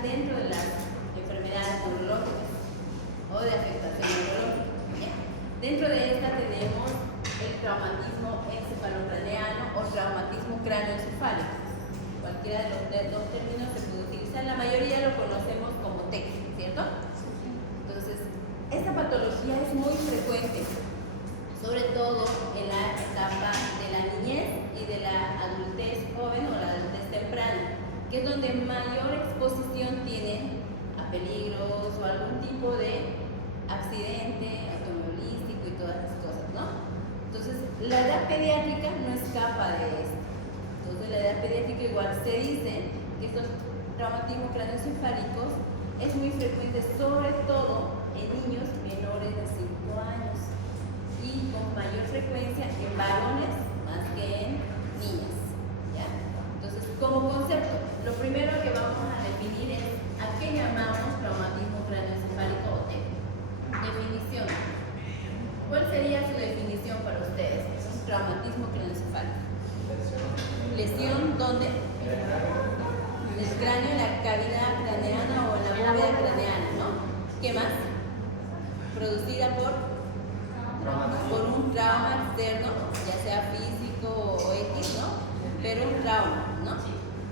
entran dentro de las enfermedades neurológicas o de afectación neurológica. ¿Ya? Dentro de esta tenemos el traumatismo encefalocraneano o traumatismo cráneoencefálico. Cualquiera de los dos términos se puede utilizar, la mayoría lo conocemos como TEC, ¿cierto? Entonces, esta patología es muy frecuente, sobre todo en la etapa de la niñez y de la adultez joven o la adultez temprana, que es donde mayor exposición tienen a peligros o algún tipo de accidente automovilístico y todas esas cosas, ¿no? Entonces, la edad pediátrica no escapa de esto. Entonces, la edad pediátrica igual se dice que estos traumatismos craneoencefálicos es muy frecuente, sobre todo en niños menores de 5 años y con mayor frecuencia en varones más que en niñas. ¿Ya? Entonces, como concepto, lo primero que vamos a definir es a qué llamamos traumatismo craneoencefálico o TEC. Definición. ¿Cuál sería su definición para ustedes? Un traumatismo craneoencefálico. Lesión, ¿dónde? En el cráneo, en la cavidad craneana o en la bóveda craneana, ¿no? ¿Qué más? Producida por un trauma externo, ya sea físico o X, ¿no? Pero un trauma, ¿no?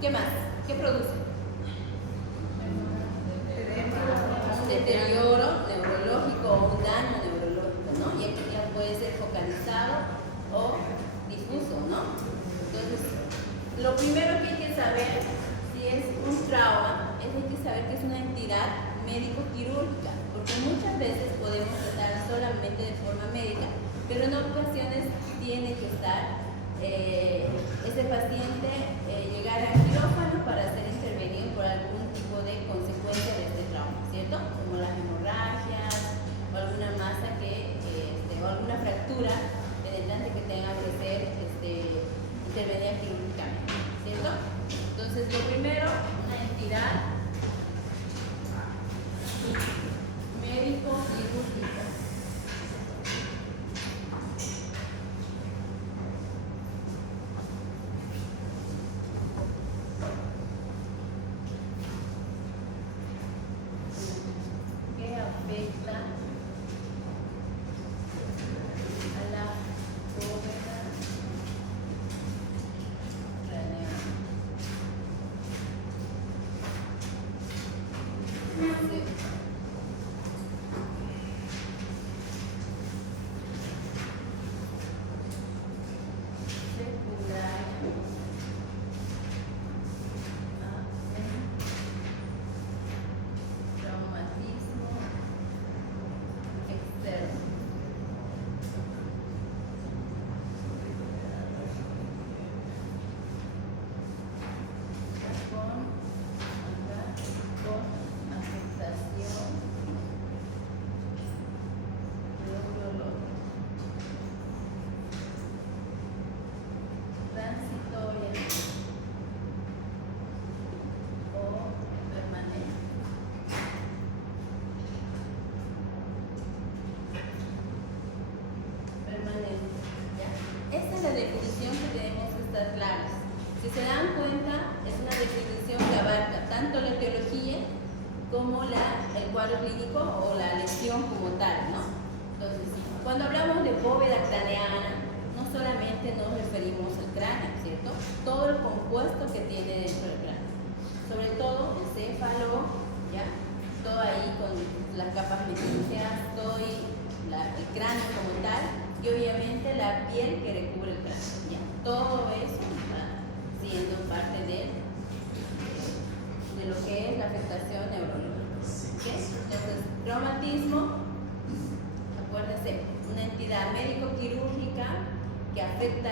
¿Qué más? ¿Qué produce? Un deterioro neurológico o un daño neurológico, ¿no? Y aquí ya puede ser focalizado o difuso, ¿no? Entonces, lo primero que hay que saber si es un trauma es hay que saber que es una entidad médico-quirúrgica, porque muchas veces podemos tratar solamente de forma médica, pero en ocasiones tiene que estar ese paciente llegar al quirófano para ser intervenido por algún tipo de consecuencia de este trauma, ¿cierto? Como las hemorragias o alguna masa o alguna fractura penetrante que tenga que ser intervenida quirúrgicamente, ¿cierto? Entonces, lo primero, una entidad médico-quirúrgica. Que afecta a la bóveda craneana. Traumatismo externo. Con afectación neurológica transitoria o permanente. Permanente. ¿Ya? Esta es la definición que tenemos que estar claros. Si se dan cuenta, es una definición que abarca tanto la etiología como el cuadro clínico o la lesión como tal, ¿no? Entonces, cuando hablamos de bóveda craneana, no solamente nos referimos al cráneo, ¿cierto? Todo el compuesto que tiene dentro del cráneo. Sobre todo encéfalo, ¿ya? Todo ahí con las capas meningeas, todo ahí, el cráneo como tal, y obviamente la piel que recubre el cráneo, ¿ya? Todo eso va siendo parte de lo que es la afectación neurológica. ¿Okay? Entonces, traumatismo, acuérdense, una entidad médico-quirúrgica que afecta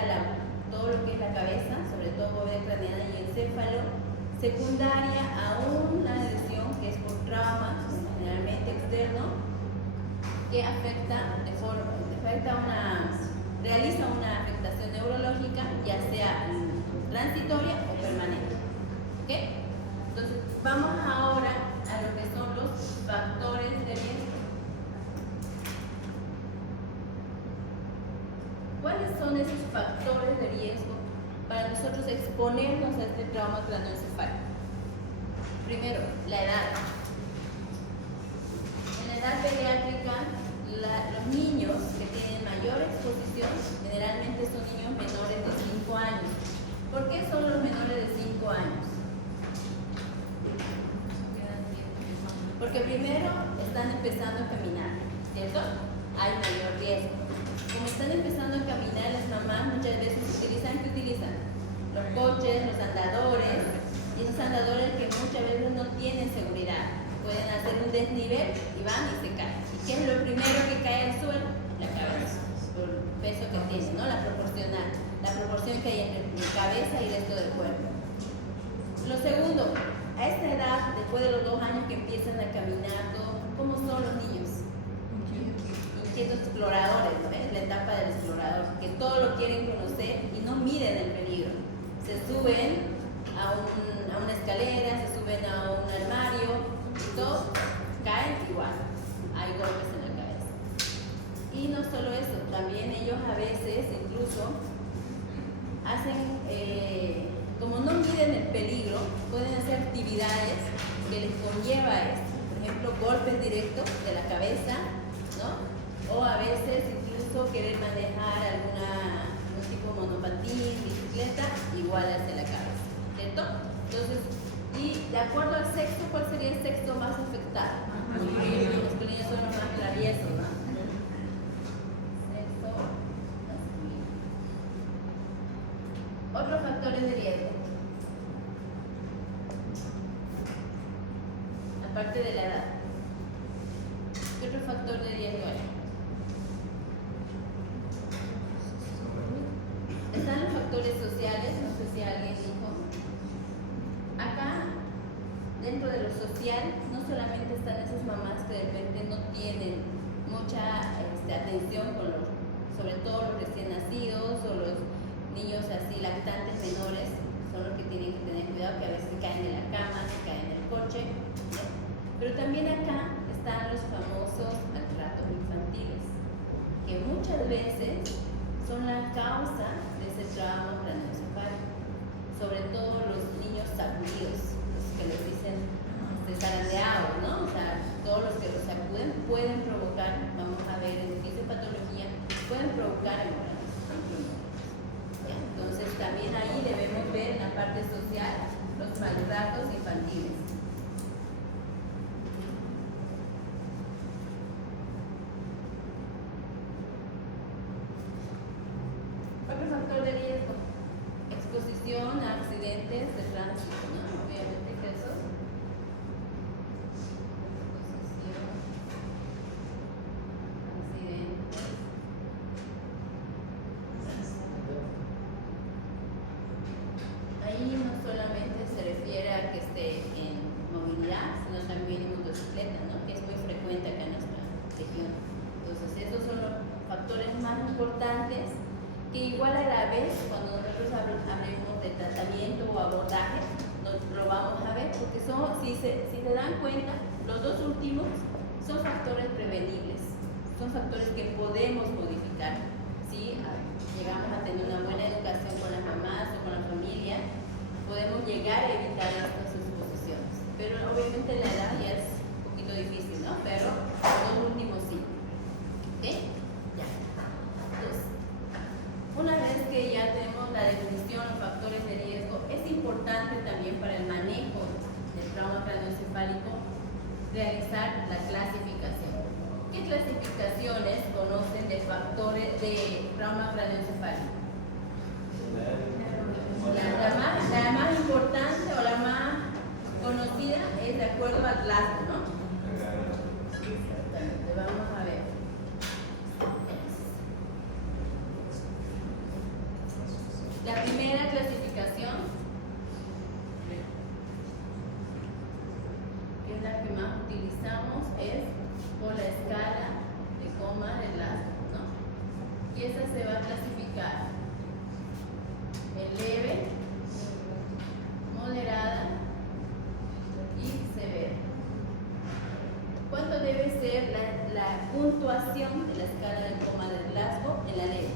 todo lo que es la cabeza, sobre todo bóveda craneana y encéfalo, secundaria a una lesión que es por trauma, generalmente externo, que realiza una afectación neurológica, ya sea transitoria o permanente. ¿Okay? Entonces, vamos ahora a lo que son los factores de riesgo. ¿Cuáles son esos factores de riesgo para nosotros exponernos a este trauma craneoencefálico? Primero, la edad. En la edad pediátrica, los niños que tienen mayor exposición generalmente son niños menores de 5 años. ¿Por qué son los menores de 5 años? Porque primero están empezando a caminar, ¿cierto? Hay mayor riesgo. Como están empezando a caminar, las mamás muchas veces utilizan los coches, los andadores, y esos andadores que muchas veces no tienen seguridad. Pueden hacer un desnivel y van y se caen. ¿Y qué es lo primero que cae al suelo? La cabeza, por el peso que tiene, ¿no? La proporción que hay entre la cabeza y el resto del cuerpo. Lo segundo, a esta edad, después de los 2 años que empiezan a caminar, ¿cómo son los niños? Inquietos exploradores, ¿no? Es la etapa del explorador, que todo lo quieren conocer y no miden el peligro. Se suben a una escalera, se suben a un armario y todos caen igual. Hay golpes en la cabeza. Y no solo eso, también ellos a veces incluso hacen, como no miden el peligro, pueden hacer actividades que les conlleva esto. Por ejemplo, golpes directos de la cabeza, ¿no? O a veces incluso querer manejar algún tipo de monopatín, bicicleta, igual hacia la cabeza, ¿cierto? Entonces, y de acuerdo al sexo, ¿cuál sería el sexo más afectado? Los masculinos son los más traviesos, ¿no? Sexo masculino. Otros factores de riesgo. Aparte de la edad. ¿Qué otro factor de riesgo hay? Están los factores sociales, no sé si alguien dijo. Acá, dentro de lo social, no solamente están esas mamás que de repente no tienen mucha atención con sobre todo los recién nacidos o los niños así lactantes menores, son los que tienen que tener cuidado, que a veces caen en la cama, se caen en el coche, ¿no? Pero también acá están los famosos maltratos infantiles, que muchas veces son la causa de ese trauma craneoencefálico, sobre todo los niños sacudidos, los que les dicen zarandeados, ¿no? O sea, todos los que los sacuden pueden provocar, vamos a ver en fisiopatología, pueden provocar hemorragias. Entonces también ahí debemos ver en la parte social los maltratos infantiles. Otro factor de riesgo, exposición a accidentes de tránsito, ¿no? Obviamente que eso. Exposición a accidentes. Ahí no solamente se refiere a que esté en movilidad, sino también en motocicleta, ¿no? Que es muy frecuente acá en nuestra región. Entonces, esos son los factores más importantes que igual a la vez, cuando nosotros hablemos de tratamiento o abordaje, lo vamos a ver, porque son, si se dan cuenta, los dos últimos son factores prevenibles, son factores que podemos modificar. Si llegamos a tener una buena educación con las mamás o con la familia, podemos llegar a evitar estas exposiciones. Pero obviamente la edad ya es un poquito difícil, ¿no? Pero los dos últimos sí. ¿Ok? Ya. Entonces, una vez que ya tenemos la definición, los factores de riesgo, es importante también para el manejo del trauma craneoencefálico realizar la clasificación. ¿Qué clasificaciones conocen de factores de trauma craneoencefálico? La más importante o la más conocida es de acuerdo al Glasgow, ¿no? Exactamente, vamos a ver. La primera clasificación, que es la que más utilizamos, es por la escala de coma de Glasgow, ¿no? Y esa se va a clasificar en leve, moderada y severa. ¿Cuánto debe ser la puntuación de la escala de coma de Glasgow en la leve?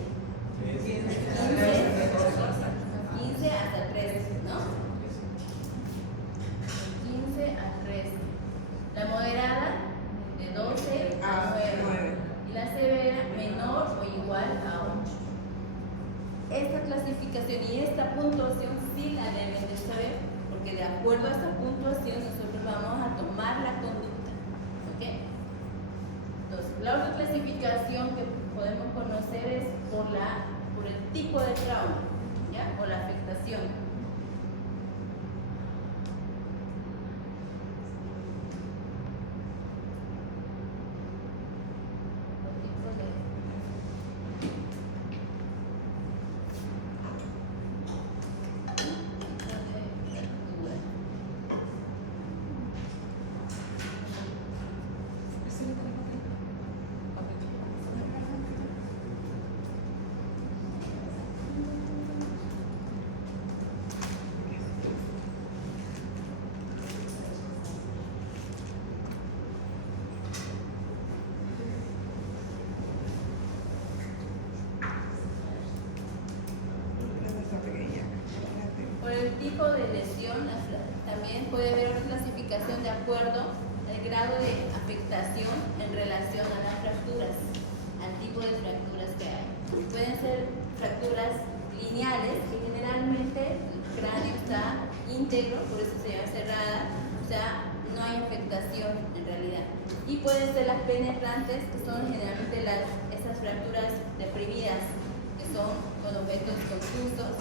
15 hasta 3, ¿no? 15 acuerdo a esta puntuación, nosotros vamos a tomar la conducta. ¿Ok? Entonces, la autoclasificación que podemos conocer es por el tipo de trauma, ¿ya? O la afectación. Por el tipo de lesión, también puede haber una clasificación de acuerdo al grado de afectación en relación a las fracturas, al tipo de fracturas que hay. Pueden ser fracturas lineales, que generalmente el cráneo está íntegro, por eso se llama cerrada, o sea, no hay afectación en realidad. Y pueden ser las penetrantes, que son generalmente esas fracturas deprimidas, que son con objetos confusos,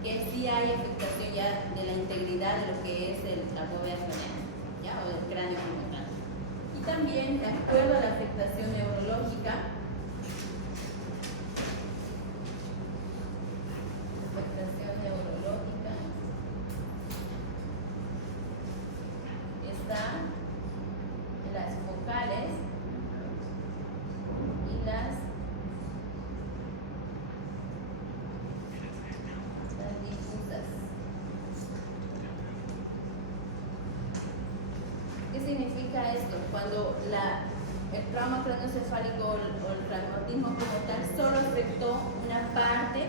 que sí hay afectación ya de la integridad de lo que es la bóveda craneal, ¿ya? O del cráneo como tal. Y también, de acuerdo a la afectación neurológica, están las focales y las difusas. ¿Qué significa esto? Cuando el trauma craneoencefálico o el traumatismo como tal solo afectó una parte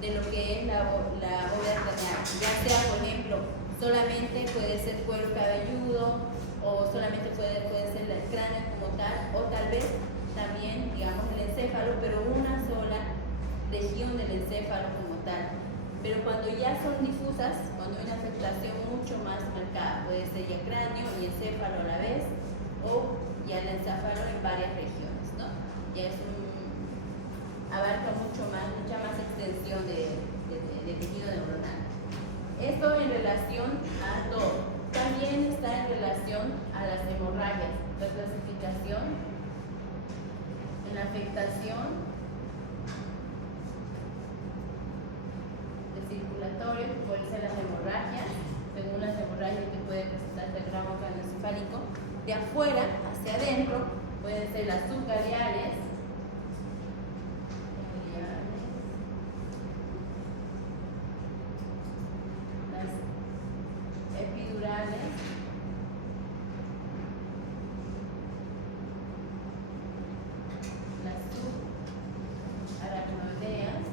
de lo que es la bóveda craneal, ya sea, por ejemplo, solamente puede ser cuero cabelludo o solamente puede ser el cráneo como tal, o tal vez también, digamos, el encéfalo, pero una sola región del encéfalo como tal. Pero cuando ya son difusas, cuando hay una afectación mucho más marcada, puede ser ya cráneo y encéfalo a la vez, o ya el encéfalo en varias regiones, ¿no? Ya abarca mucha más extensión de tejido neuronal. Esto en relación a todo. También está en relación a las hemorragias. La clasificación en la afectación de circulatorio, que pueden ser las hemorragias, según las hemorragias que puede presentar el trauma craneoencefálico, de afuera hacia adentro, pueden ser las subgaleales, epidurales, las subaracnoideas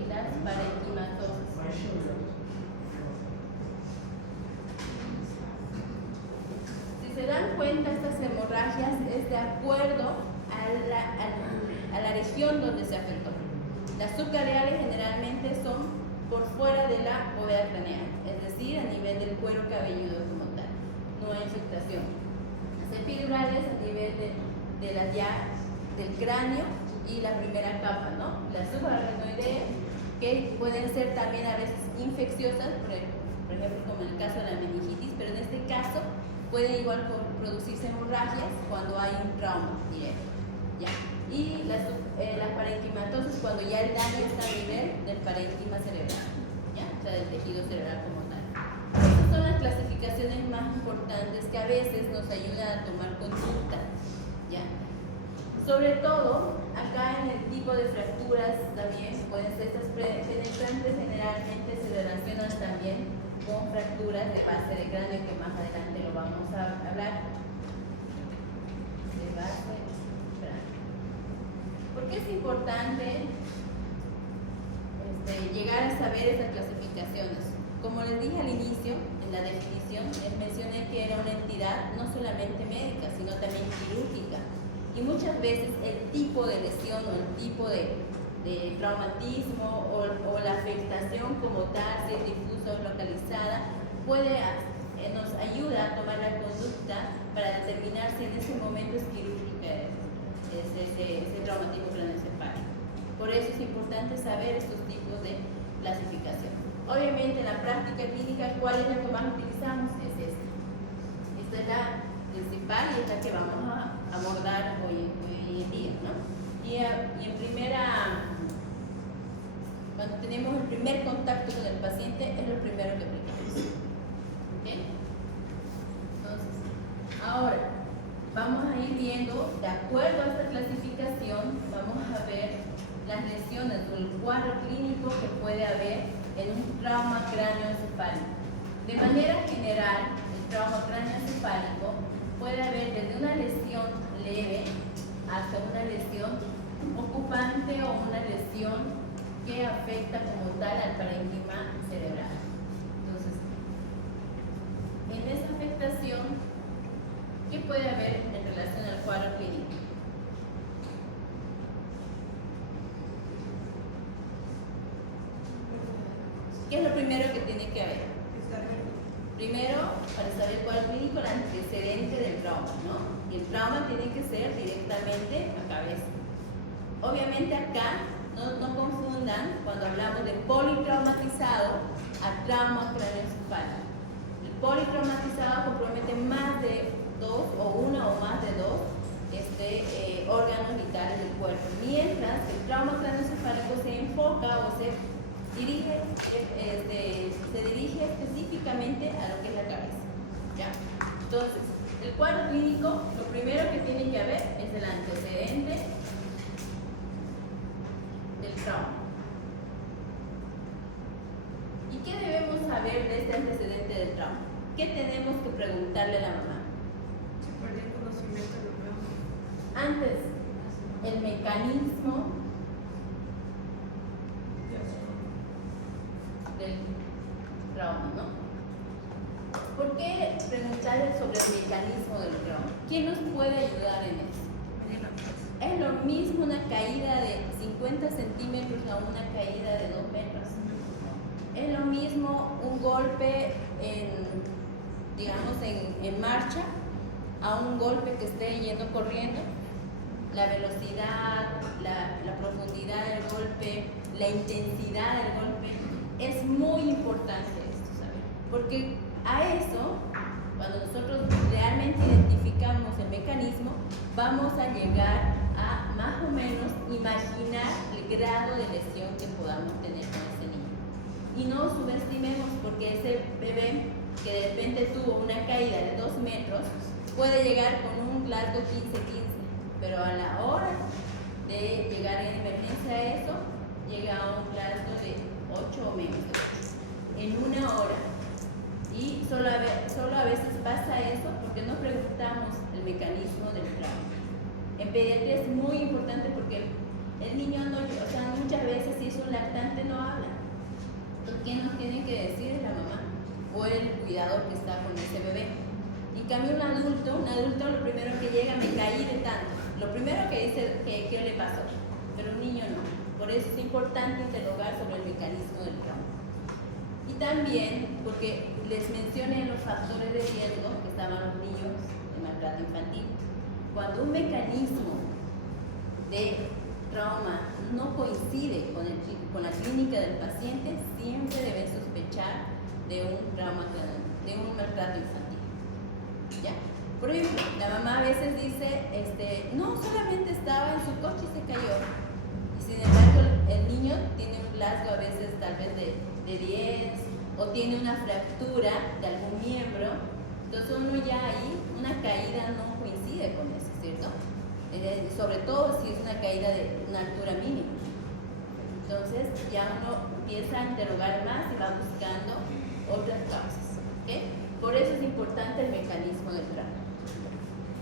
y las parenquimatosas. Si se dan cuenta, estas hemorragias es de acuerdo a la región donde se afectó. Las subgaleales generalmente son por fuera de la bóveda craneal, es decir, a nivel del cuero cabelludo como tal. No hay afectación. Las epidurales a nivel del cráneo y la primera capa, ¿no? Las subaracnoideas, que pueden ser también a veces infecciosas, por ejemplo, como en el caso de la meningitis, pero en este caso pueden igual producirse hemorragias cuando hay un trauma directo, ¿ya? Y las parenquimatosis cuando ya el daño está a nivel del parénquima cerebral, ¿ya? O sea, del tejido cerebral como tal. Estas son las clasificaciones más importantes que a veces nos ayudan a tomar conducta, ¿ya? Sobre todo, acá en el tipo de fracturas también pueden ser estas penetrantes, generalmente se relacionan también con fracturas de base de cráneo, que más adelante lo vamos a hablar. De base de cráneo. ¿Por qué es importante llegar a saber estas clasificaciones? Como les dije al inicio, en la definición, les mencioné que era una entidad no solamente médica, sino también quirúrgica. Y muchas veces el tipo de lesión o el tipo de de traumatismo o la afectación como tal, si es difusa o localizada, nos ayuda a tomar la conducta para determinar si en ese momento es quirúrgica ese traumatismo craneoencefálico. Por eso es importante saber estos tipos de clasificación. Obviamente en la práctica clínica, ¿cuál es la que más utilizamos? Es esta. Esta es la principal y es la que vamos a abordar hoy en día, ¿no? Y en cuando tenemos el primer contacto con el paciente, es lo primero que aplicamos. ¿Okay? Entonces, ahora vamos a ir viendo, de acuerdo a esta clasificación, vamos a ver las lesiones o el cuadro clínico que puede haber en un trauma cráneoencefálico. De manera general, el trauma cráneoencefálico puede haber desde una lesión leve hasta una lesión ocupante o una lesión que afecta como tal al parénquima cerebral. Entonces, en esa afectación, ¿qué puede haber en relación al cuadro clínico? ¿Qué es lo primero que tiene que haber? Primero, para saber el cuadro clínico, el antecedente del trauma, ¿no? Y el trauma tiene que ser directamente a cabeza. Obviamente acá, no confundan cuando hablamos de politraumatizado a trauma craneoencefálico. El politraumatizado compromete más de dos o una o más de dos órganos vitales del cuerpo, mientras que el trauma craneoencefálico se enfoca o se dirige específicamente a lo que es la cabeza. ¿Ya? Entonces, el cuadro clínico, lo primero que tiene que haber es el antecedente del trauma. ¿Y qué debemos saber de este antecedente del trauma? ¿Qué tenemos que preguntarle a la mamá? Se perdió el conocimiento del trauma. Antes, el mecanismo del trauma, ¿no? ¿Por qué preguntarle sobre el mecanismo del trauma? ¿Quién nos puede ayudar en eso? Es lo mismo una caída de 50 centímetros a una caída de 2 metros. Es lo mismo un golpe en marcha a un golpe que esté yendo corriendo. La velocidad, la profundidad del golpe, la intensidad del golpe, es muy importante esto, ¿sabes? Porque a eso, cuando nosotros realmente identificamos el mecanismo, vamos a llegar a más o menos imaginar el grado de lesión que podamos tener con ese niño. Y no subestimemos, porque ese bebé que de repente tuvo una caída de 2 metros puede llegar con un Glasgow 15-15, pero a la hora de llegar en emergencia a eso, llega a un Glasgow de 8 o menos en una hora. Y solo a veces pasa eso porque no preguntamos el mecanismo del trauma. En pediatría es muy importante porque el niño muchas veces si es un lactante no habla. Entonces, ¿quién nos tiene que decir? Es la mamá o el cuidador que está con ese bebé. En cambio un adulto lo primero que llega, me caí de tanto. Lo primero que dice, ¿qué le pasó? Pero un niño no. Por eso es importante interrogar sobre el mecanismo del trauma. Y también, porque les mencioné los factores de riesgo que estaban los niños de maltrato infantil. Cuando un mecanismo de trauma no coincide con la clínica del paciente, siempre deben sospechar de un trauma, de un maltrato infantil. ¿Ya? Por ejemplo, la mamá a veces dice, no, solamente estaba en su coche y se cayó. Y sin embargo, el niño tiene un Glasgow a veces tal vez de 10 o tiene una fractura de algún miembro. Entonces uno ya ahí, una caída no coincide con eso, ¿cierto? Sobre todo si es una caída de una altura mínima. Entonces ya uno empieza a interrogar más y va buscando otras causas. ¿Okay? Por eso es importante el mecanismo del trauma.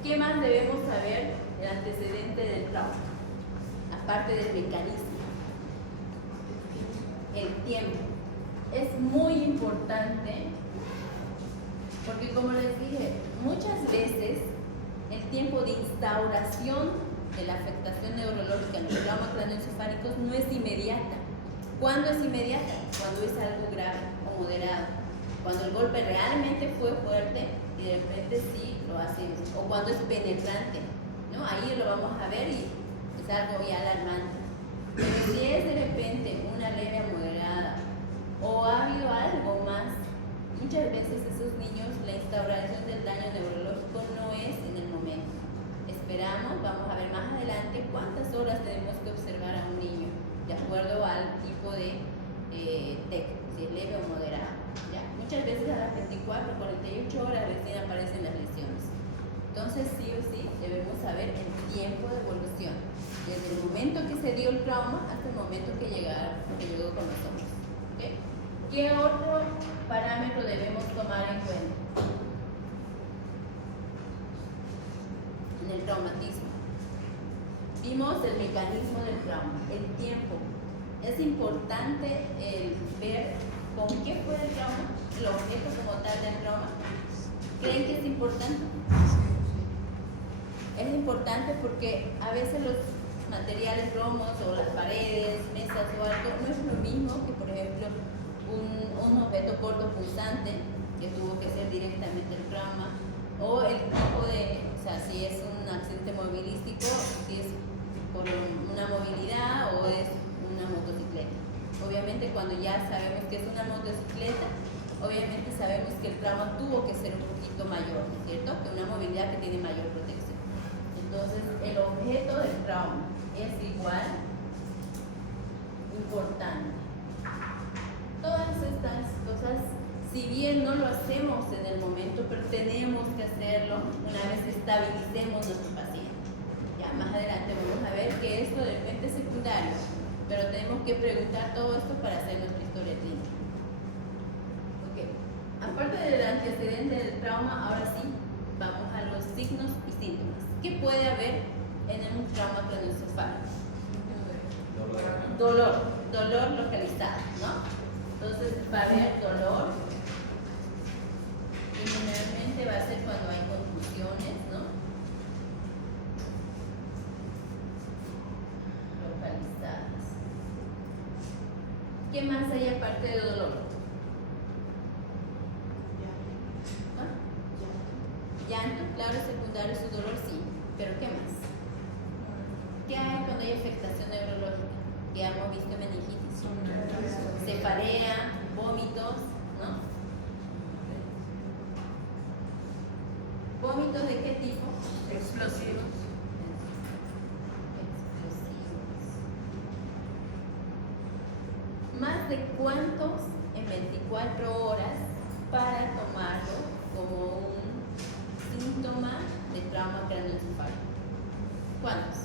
¿Qué más debemos saber del antecedente del trauma? Aparte del mecanismo. El tiempo. Es muy importante porque, como les dije, muchas veces el tiempo de instauración de la afectación neurológica en los traumas craneoencefálicos no es inmediata. ¿Cuándo es inmediata? Cuando es algo grave o moderado. Cuando el golpe realmente fue fuerte y de repente sí lo hace, o cuando es penetrante, ¿no? Ahí lo vamos a ver y es algo ya alarmante. Pero si es de repente una leve a moderada o ha habido algo más, muchas veces esos niños, la instauración del daño neurológico no es en el momento. Esperamos, vamos a ver más adelante cuántas horas tenemos que observar a un niño de acuerdo al tipo de TEC, si es leve o moderado. ¿Ya? Muchas veces a las 24, 48 horas recién aparecen las lesiones. Entonces sí o sí debemos saber el tiempo de evolución, desde el momento que se dio el trauma hasta el momento que llegó con nosotros. ¿Okay? ¿Qué otro parámetro debemos tomar en cuenta en el traumatismo? Vimos el mecanismo del trauma, el tiempo. Es importante ver con qué fue el trauma, el objeto como tal del trauma. ¿Creen que es importante? Es importante porque a veces los materiales romos o las paredes, mesas o algo no es lo mismo que, por ejemplo, un objeto corto punzante que tuvo que ser directamente el trauma, o el tipo de, o sea, si es un accidente movilístico, si es por una movilidad o es una motocicleta. Obviamente cuando ya sabemos que es una motocicleta, obviamente sabemos que el trauma tuvo que ser un poquito mayor, ¿no es cierto? Que una movilidad que tiene mayor protección. Entonces el objeto del trauma es igual importante. Todas estas cosas, si bien no lo hacemos en el momento, pero tenemos que hacerlo una vez que estabilicemos nuestro paciente. Ya más adelante vamos a ver que esto de repente es secundario, pero tenemos que preguntar todo esto para hacer nuestra historia clínica. Okay. Aparte del antecedente del trauma, ahora sí vamos a los signos y síntomas. ¿Qué puede haber en un trauma craneoencefálico? Dolor localizado, ¿no? Entonces va a haber dolor y generalmente va a ser cuando hay contusiones, ¿no? Localizadas. ¿Qué más hay aparte de dolor? ¿Ah? Llanto, claro, secundario su dolor, sí. ¿Pero qué más? ¿Qué hay cuando hay afectación neurológica? Ya hemos visto meningitis. Cefalea, vómitos, ¿no? ¿Vómitos de qué tipo? Explosivos. ¿Más de cuántos en 24 horas para tomarlo como un síntoma de trauma craneoencefálico? ¿Cuántos?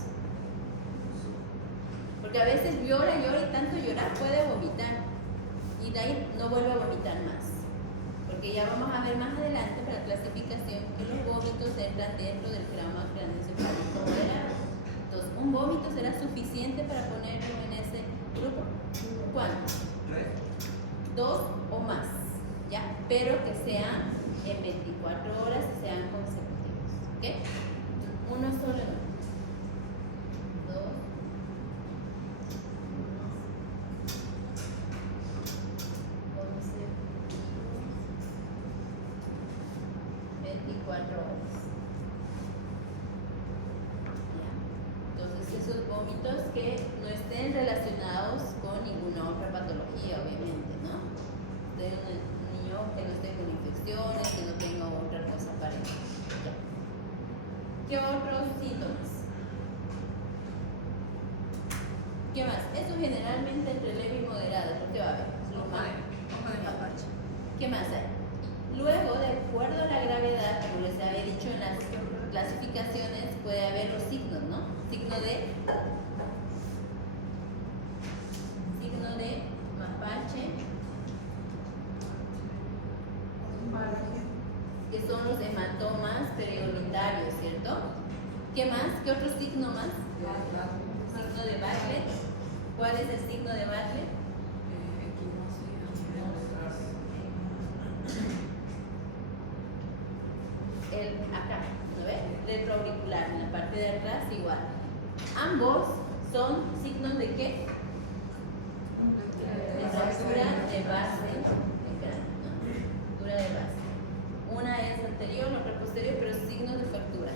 Porque a veces llora y tanto llorar puede vomitar y de ahí no vuelve a vomitar más. Porque ya vamos a ver más adelante para la clasificación que los vómitos entran dentro del trauma craneoencefálico moderado. Entonces, ¿un vómito será suficiente para ponerlo en ese grupo? ¿Cuántos? 2 o más, ¿ya? Pero que sean en 24 horas y sean consecutivos, ¿ok? Uno solo no. 2. 24 horas. ¿Ya? Entonces esos vómitos que no estén relacionados con ninguna otra patología, obviamente, ¿no? De un niño que no esté con infecciones, que no tenga otra cosa aparente. ¿Ya? ¿Qué otros síntomas? ¿Qué más? Eso generalmente entre leve y moderado, ¿por qué va a haber? Ojo de mapache. ¿Qué más hay? Luego, de acuerdo a la gravedad, como les había dicho en las clasificaciones, puede haber los signos, ¿no? Signo de mapache, que son los hematomas periorbitarios, ¿cierto? ¿Qué más? ¿Qué otro signo más? Signo de Bartlett. ¿Cuál es el signo de Bartlett? Acá, ¿no ves? Retroauricular, en la parte de atrás igual. Ambos son signos de qué? De fractura de base del cráneo, ¿no? Fractura de base. Una es anterior, la otra posterior, pero signos de fractura.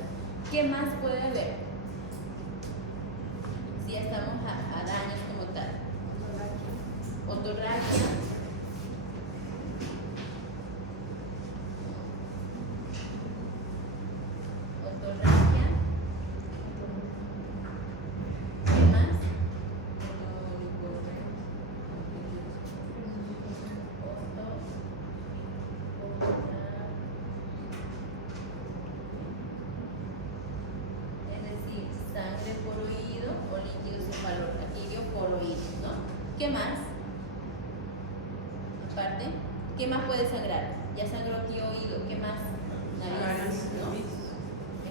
¿Qué más puede haber? Si ya estamos a daños como tal. Otorragia. Otorragia. ¿Qué más? Es decir, sangre por oído o líquido cefalorraquídeo por oído, ¿no? ¿Qué más? Aparte, ¿qué más puede sangrar? Ya sangró aquí oído, ¿qué más? Nariz, ¿no?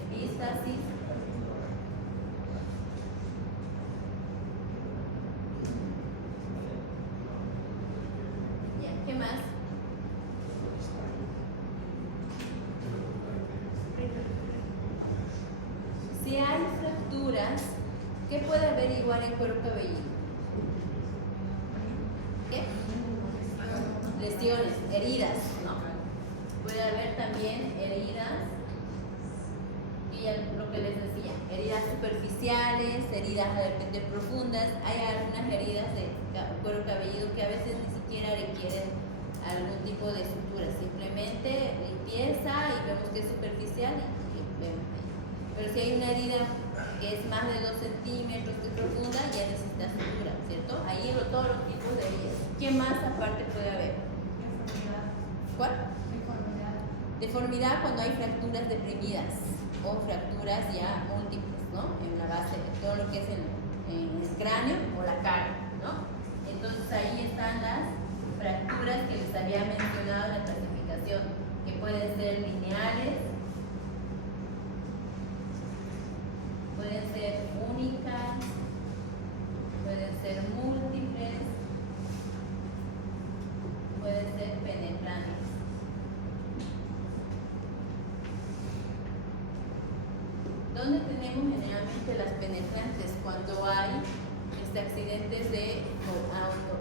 Epístasis. Ya, ¿qué más? Si hay fracturas, ¿qué puede haber igual en cuero cabelludo? ¿Qué? Lesiones, heridas, ¿no? Puede haber también heridas, y ya lo que les decía, heridas superficiales, heridas de repente profundas. Hay algunas heridas de cuero cabelludo que a veces ni siquiera requieren algún tipo de sutura, simplemente limpieza y vemos que es superficial y vemos ahí. Pero si hay una herida que es más de 2 centímetros, que es profunda, ya necesita sutura, ¿cierto? Ahí todos los tipos de heridas. ¿Qué más aparte puede haber? ¿Cuál? Deformidad cuando hay fracturas deprimidas o fracturas ya múltiples, ¿no? En la base de todo lo que es el cráneo o la cara, ¿no? Entonces ahí están las fracturas que les había mencionado en la clasificación, que pueden ser lineales, pueden ser únicas, pueden ser múltiples, pueden ser penetrantes. ¿Dónde tenemos generalmente las penetrantes? Cuando hay accidentes de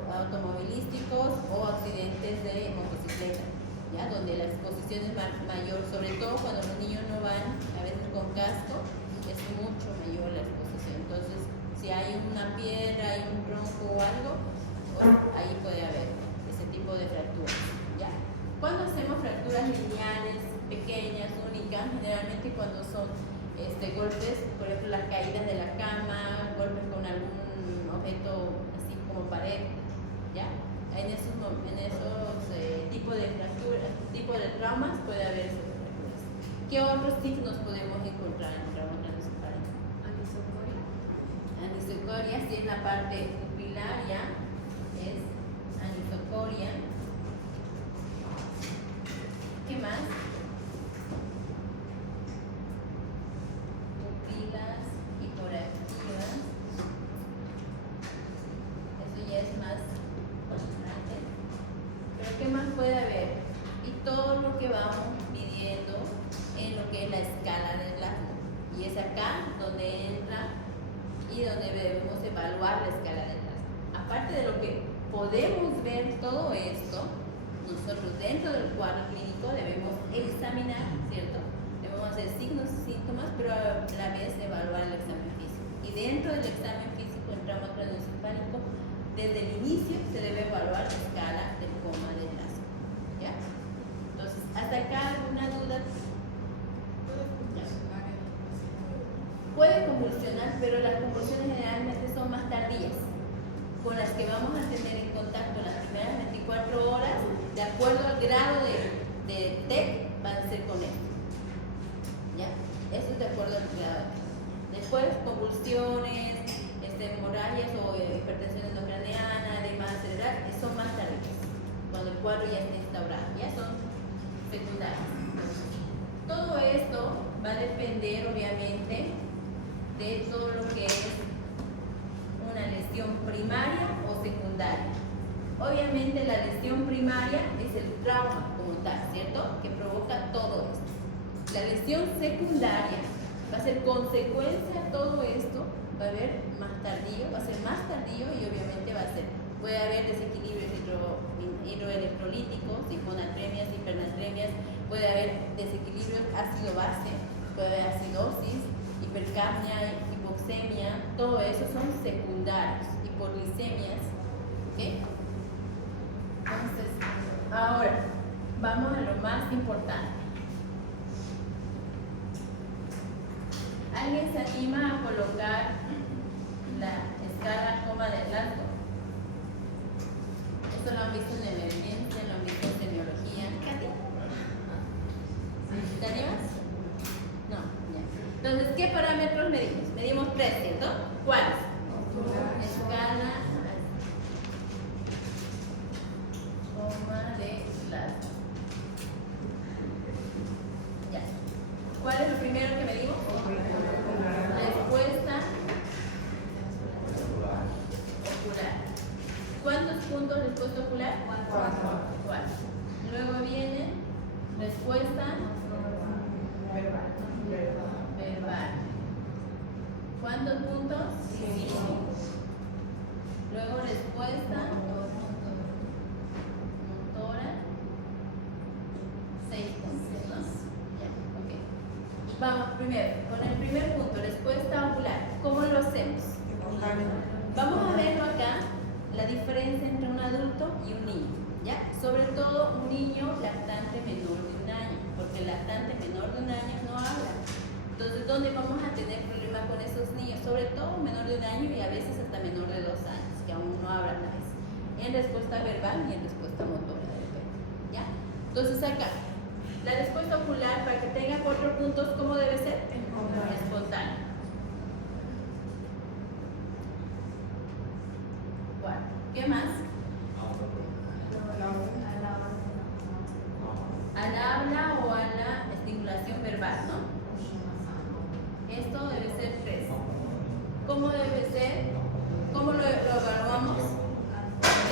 automovilísticos o accidentes de motocicleta, ¿ya? Donde la exposición es mayor, sobre todo cuando los niños no van a veces con casco, es mucho mayor la exposición. Entonces, si hay una piedra, hay un tronco o algo, ahí puede haber ese tipo de fracturas, ¿ya? Cuando hacemos fracturas lineales, pequeñas, únicas, generalmente cuando son golpes, por ejemplo las caídas de la cama, golpes con algún objeto así como pared, ¿ya? En esos tipos de fracturas, tipos de traumas puede haber esas fracturas. ¿Qué otros signos podemos encontrar en trauma craneoencefálico? Anisocoria, si es la parte pupilaria, es anisocoria. ¿Qué más? Pupilas hiperactivas. Eso ya es más constante. Pero ¿qué más puede haber? Y todo lo que vamos midiendo en lo que es la escala de Glasgow. Y es acá donde entra y donde debemos evaluar la escala de Glasgow. Aparte de lo que podemos ver todo esto, nosotros dentro del cuadro clínico debemos examinar, ¿cierto? Debemos hacer signos y síntomas, pero a la vez evaluar el examen físico. Y dentro del examen físico en trauma craneoencefálico, desde el inicio se debe evaluar la escala del coma de Glasgow, ¿ya? Entonces, ¿hasta acá alguna duda? Puede convulsionar, pero las convulsiones generalmente son más tardías, con las que vamos a tener en contacto las primeras 24 horas, de acuerdo al grado de TEC, van a ser con esto, ¿ya? Eso es de acuerdo al grado. Después, convulsiones, hemorragias o hipertensión endocraniana, edema cerebral, son más tardías, cuando el cuadro ya está instaurado, ya son secundarias. Todo esto va a depender, obviamente, de todo lo que es una lesión primaria o secundaria. Obviamente la lesión primaria es el trauma como tal, ¿cierto? Que provoca todo esto. La lesión secundaria va a ser consecuencia de todo esto va a haber más tardío, va a ser más tardío y obviamente puede haber desequilibrios hidroelectrolíticos, hiponatremias, hipernatremias, puede haber desequilibrios ácido-base, puede haber acidosis, hipercapnia, hipoxemia, todo eso son secundarios, hipoglicemias, ¿ok? Entonces, ahora, vamos a lo más importante. ¿Alguien se anima a colocar la escala coma de Glasgow? Esto lo han visto en emergencia, lo han visto en semiología. ¿Katy? ¿Te animas? No, ya. Entonces, ¿qué parámetros medimos? Medimos 3, ¿cierto? ¿Cuáles? Escala coma de Glasgow. Ya. ¿Cuál es lo primero que medimos? Respuesta ocular. ¿Cuántos puntos respuesta ocular? 4. Luego viene respuesta verbal. ¿Cuántos puntos? 5. Luego respuesta motora, 6 puntos, ¿no? Ya, ok. Vamos primero, con el primer punto, respuesta ocular. ¿Cómo lo hacemos? Vamos a verlo acá, la diferencia entre un adulto y un niño, ¿ya? Sobre todo un niño lactante menor de 1 año, porque el lactante menor de 1 año no habla. Entonces, ¿dónde vamos a tener problemas con esos niños? Sobre todo menor de 1 año y a veces hasta menor de 2 años, que aún no hablan a veces. En respuesta verbal y en respuesta motora, ¿ya? Entonces acá, la respuesta ocular, para que tenga 4 puntos, ¿cómo debe ser? Espontánea. 4. ¿Qué más? Al habla o a la estimulación verbal, ¿no? Esto debe ser 3. ¿Cómo debe ser? ¿Cómo lo evaluamos?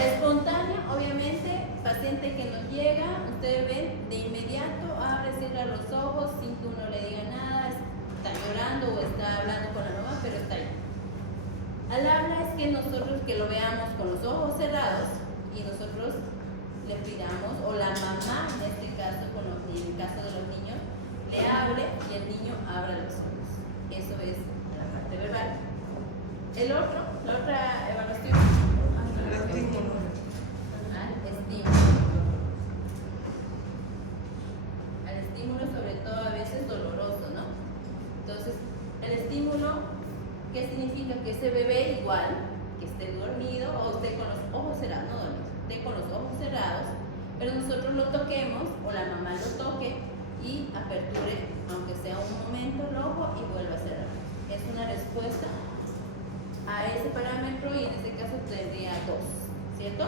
Espontánea, obviamente, paciente que nos llega, ustedes ven, de inmediato abre, cierra los ojos sin que uno le diga nada, está llorando o está hablando con la mamá, pero está ahí. Al habla es que nosotros que lo veamos con los ojos cerrados y nosotros le pidamos, o la mamá en este caso, en el caso de los niños, le hable y el niño abra los ojos. Eso es la parte verbal. La otra evaluación. Al estímulo. Al estímulo, sobre todo a veces doloroso, ¿no? Entonces, el estímulo, ¿qué significa? Que ese bebé igual, que esté dormido o esté con los ojos cerrados, no dormido, esté con los ojos cerrados, pero nosotros lo toquemos o la mamá lo toque y aperture, aunque sea un momento, el ojo y vuelva a cerrar. Es una respuesta a ese parámetro y en este caso tendría 2, ¿cierto?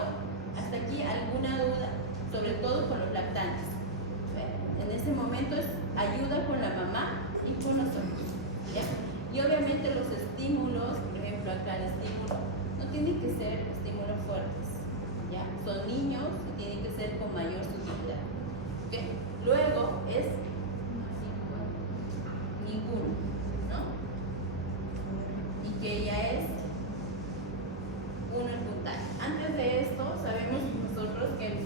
Hasta aquí, ¿alguna duda? Sobre todo con los lactantes. En ese momento es ayuda con la mamá y con nosotros, ¿ya? Y obviamente los estímulos, por ejemplo acá el estímulo, no tienen que ser estímulos fuertes, ¿ya? Son niños y tienen que ser con mayor sutilidad, ¿ok? Luego es ninguno, ¿no? Y que ya es 1 el puntaje. Antes de esto, sabemos nosotros que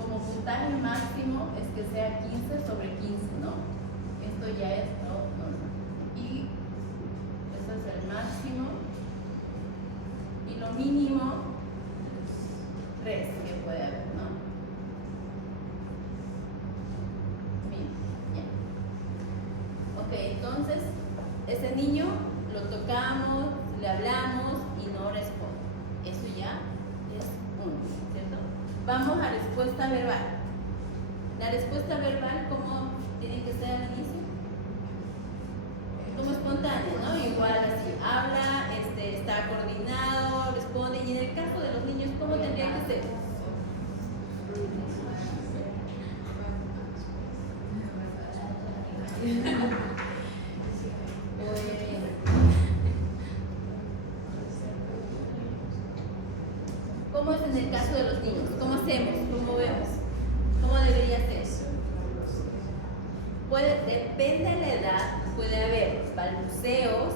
como puntaje máximo es que sea 15 sobre 15, ¿no? Esto ya es normal. Y esto es el máximo. Y lo mínimo, 3 que puede haber, ¿no? Bien, ya. Ok, entonces, ese niño lo tocamos, le hablamos y no responde. Eso ya es 1, ¿cierto? Vamos a respuesta verbal. La respuesta verbal, ¿cómo tiene que ser al inicio? Como espontánea, ¿no? Igual así, habla, está coordinado, responde. Y en el caso de los niños, ¿cómo tendría que ser? ¿Cómo es en el caso de los niños? ¿Cómo hacemos? ¿Cómo vemos? ¿Cómo debería ser? Depende de la edad, puede haber balbuceos,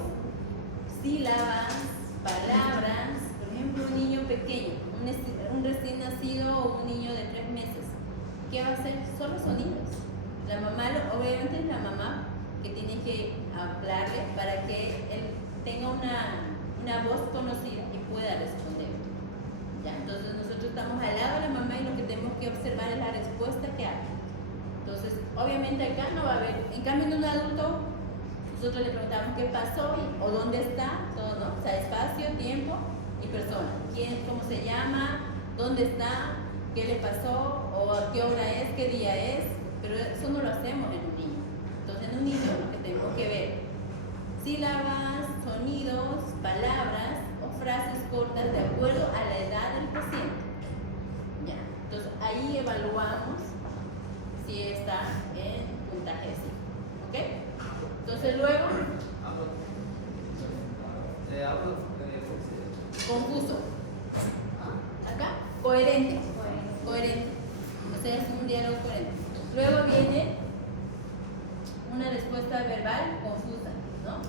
sílabas, palabras. Por ejemplo, un niño pequeño, un recién nacido o un niño de 3 meses, ¿qué va a hacer? Solo sonidos. La mamá, obviamente es la mamá que tiene que hablarle para que él tenga una voz conocida y pueda responder. ¿Ya? Entonces nosotros estamos al lado de la mamá y lo que tenemos que observar es la respuesta que haga. Entonces, obviamente acá no va a haber, en cambio en un adulto, nosotros le preguntamos qué pasó o dónde está, todo, ¿no? O sea, espacio, tiempo y persona. ¿Quién, cómo se llama? ¿Dónde está? ¿Qué le pasó? ¿O a qué hora es? ¿Qué día es? Pero eso no lo hacemos en un niño. Entonces en un niño lo que tenemos que ver sílabas, sonidos, palabras o frases cortas de acuerdo a la edad del paciente. ¿Ya? Entonces ahí evaluamos si está en puntaje 5. ¿Ok? Entonces luego, confuso. Acá, coherente. Coherente. O sea, es un diálogo coherente. Luego viene una respuesta verbal confusa, ¿no?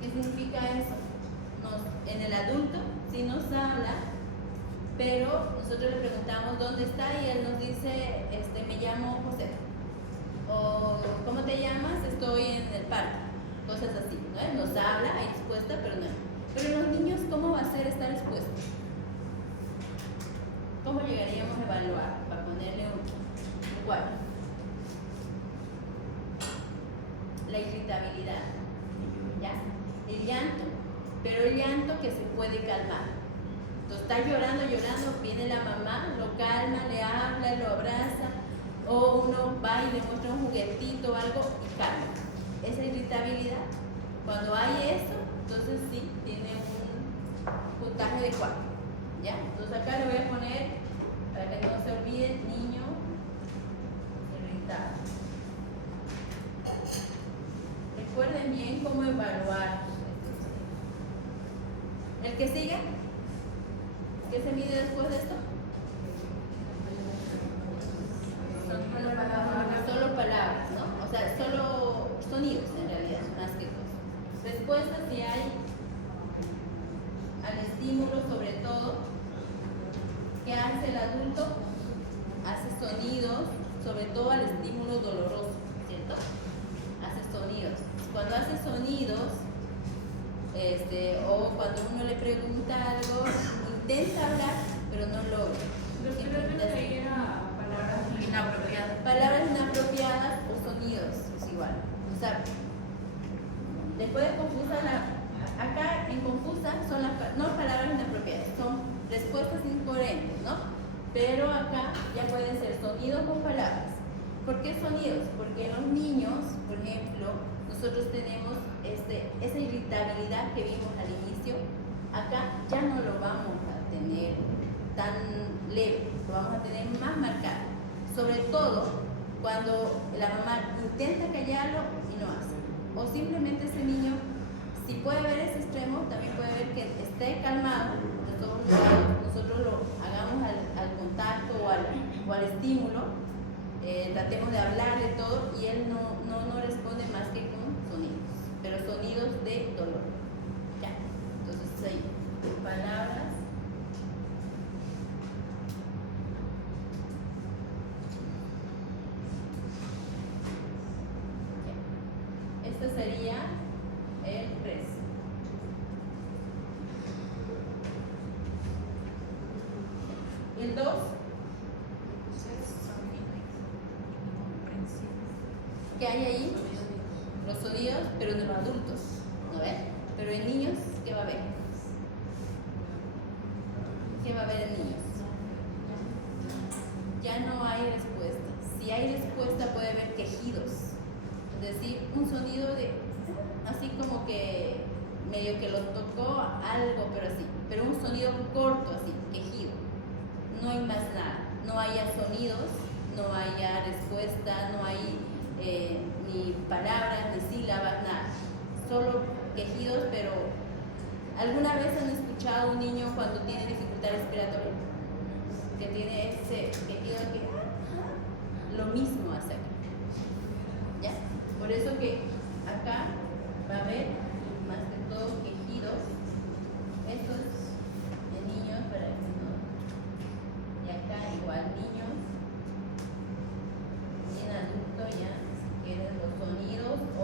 ¿Qué significa eso? En el adulto sí nos habla, pero nosotros le preguntamos dónde está y él nos dice, me llamo José. O ¿cómo te llamas? Estoy en el parque. Cosas así, ¿no? Él nos habla, hay respuesta, pero no. Pero en los niños, ¿cómo va a ser esta respuesta? ¿Cómo llegaríamos a evaluar? Para ponerle un cuadro. La irritabilidad, ¿ya? El llanto, pero el llanto que se puede calmar. Entonces está llorando, viene la mamá, lo calma, le habla, lo abraza, o uno va y le muestra un juguetito o algo y calma. Esa irritabilidad, cuando hay eso, entonces sí tiene un puntaje de 4. ¿Ya? Entonces acá le voy a poner, para que no se olvide, niño irritado. Recuerden bien cómo evaluar. El que siga, ¿qué se mide después de esto? Solo palabras, ¿no? O sea, solo sonidos en realidad, más que cosas. Respuestas si hay al estímulo, sobre todo. ¿Qué hace el adulto? Hace sonidos, sobre todo al estímulo doloroso, ¿cierto? Hace sonidos. Cuando hace sonidos, o cuando uno le pregunta algo, intenta hablar, pero no logra. Lo que era palabras inapropiadas. Palabras inapropiadas o sonidos, es igual. O sea, después de confusa, acá en confusa son no palabras inapropiadas, son respuestas incoherentes, ¿no? Pero acá ya pueden ser sonidos o palabras. ¿Por qué sonidos? Porque en los niños, por ejemplo, nosotros tenemos esa irritabilidad que vimos al inicio, acá ya no lo vamos a tener tan leve, lo vamos a tener más marcado. Sobre todo cuando la mamá intenta callarlo y no hace. O simplemente ese niño, si puede ver ese extremo, también puede ver que esté calmado, nosotros lo hagamos al contacto o al estímulo, tratemos de hablarle todo y él no responde más que con sonidos, pero sonidos de dolor. Ya, entonces ahí, palabras. Ya. Este sería el 3. El 2. ¿Qué hay ahí? Los sonidos, pero de los adultos, ¿no ven? Pero en niños, ¿qué va a haber? ¿Qué va a haber en niños? Ya no hay respuesta. Si hay respuesta puede haber quejidos, es decir, un sonido de, así como que medio que lo tocó algo, pero un sonido corto, así, quejido. No hay más nada, no haya sonidos, no haya respuesta, no hay ni palabras, ni sílabas, nada. Solo quejidos, pero ¿alguna vez han escuchado a un niño cuando tiene dificultad respiratoria? Que tiene ese quejido que lo mismo hace acá. ¿Ya? Por eso que acá va a haber más que todo quejidos. igual niños y en adulto ya, si quieren los sonidos o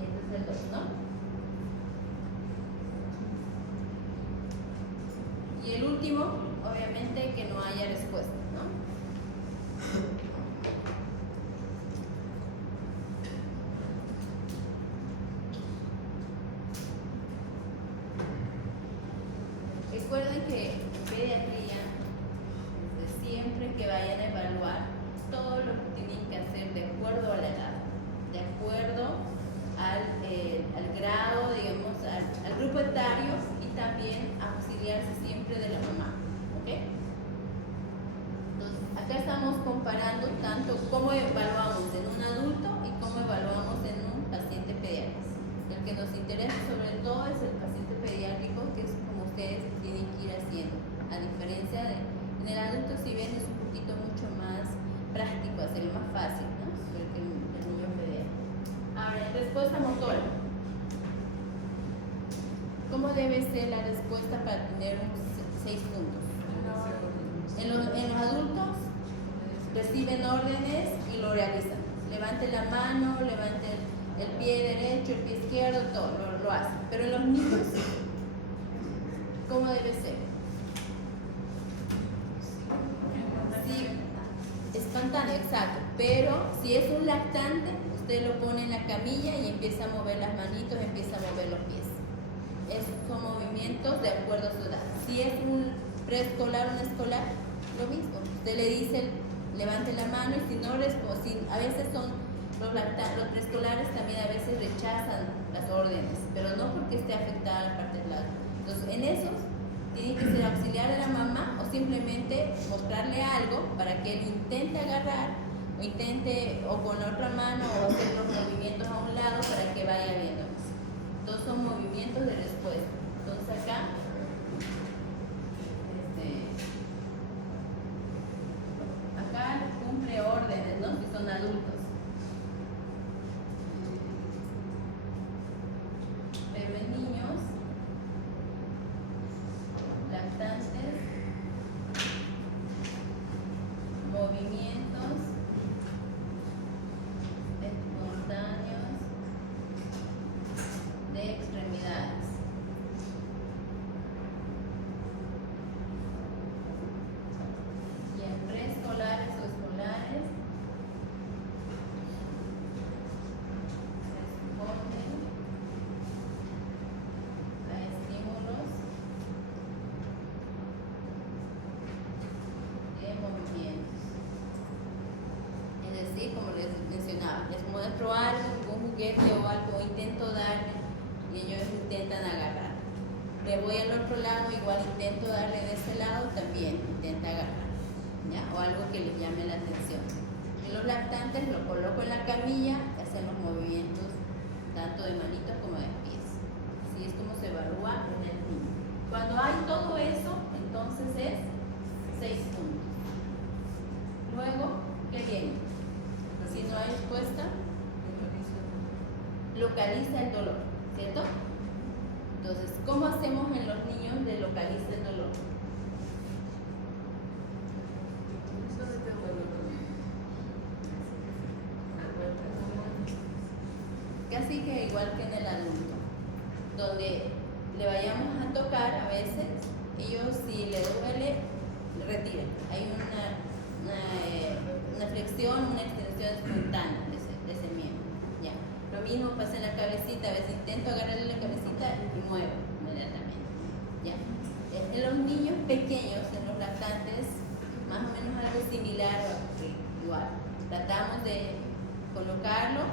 este es el 2, ¿no? Y el último, obviamente que no haya respuesta, ¿no? Recuerden que en pediatría, desde siempre que vayan a evaluar, todo lo que tienen que hacer de acuerdo a la edad, de acuerdo al grado, digamos, al grupo etario y también auxiliarse siempre de la mamá, ¿ok? Entonces, acá estamos comparando tanto cómo evaluamos en un adulto y cómo evaluamos en un paciente pediátrico. El que nos interesa sobre todo es el paciente pediátrico, que es como ustedes tienen que ir haciendo, a diferencia de en el adulto, si bien es un poquito mucho más práctico, hacerlo más fácil, ¿no? Que el niño pediátrico. Ahora, en respuesta motora, ¿cómo debe ser la respuesta para tener 6 puntos? En los adultos reciben órdenes y lo realizan. Levante la mano, levante el pie derecho, el pie izquierdo, todo, lo hacen. Pero en los niños, ¿cómo debe ser? Sí, espontáneo, exacto. Pero si es un lactante, usted lo pone en la camilla y empieza a mover las manitos, empieza a mover los pies. Esos son movimientos de acuerdo a su edad. Si es un preescolar o un escolar, lo mismo. Usted le dice, levante la mano y si no responde, a veces son los preescolares también a veces rechazan las órdenes, pero no porque esté afectada la parte del lado. Entonces, en esos tiene que ser auxiliar de la mamá o simplemente mostrarle algo para que él intente agarrar o intente o con la otra mano o hacer los movimientos a un lado para que vaya viendo. Entonces son movimientos de respuesta. Entonces acá cumple órdenes, ¿no? Que son adultos. Pero en niños, lactantes, movimientos espontáneos de extremidades. Y en preescolares o escolares responden a estímulos de movimientos. Es decir, como les mencionaba, les muestro algo, un juguete o algo, intento darle y ellos intentan agarrar. Le voy al otro lado, igual intento darle de ese lado, también intenta agarrar, ¿ya? O algo que les llame la atención. Y los lactantes lo coloco en la camilla, hacen los movimientos tanto de manitos como de pies. Así es como se evalúa en el niño. Cuando hay todo eso, entonces es 6 puntos. Luego, ¿qué viene? Si no hay respuesta, localiza el dolor, ¿cierto? Entonces, ¿cómo hacemos en los niños de localiza el dolor? Casi que igual que en el adulto, donde le vayamos a tocar a veces, ellos si le duele, le retiran. Hay una flexión, una extensión espontánea de ese miembro. ¿Ya? Lo mismo pasa en la cabecita, a veces intento agarrarle la cabecita y muevo inmediatamente. ¿Ya? En los niños pequeños, en los lactantes, más o menos algo similar o igual. Tratamos de colocarlo,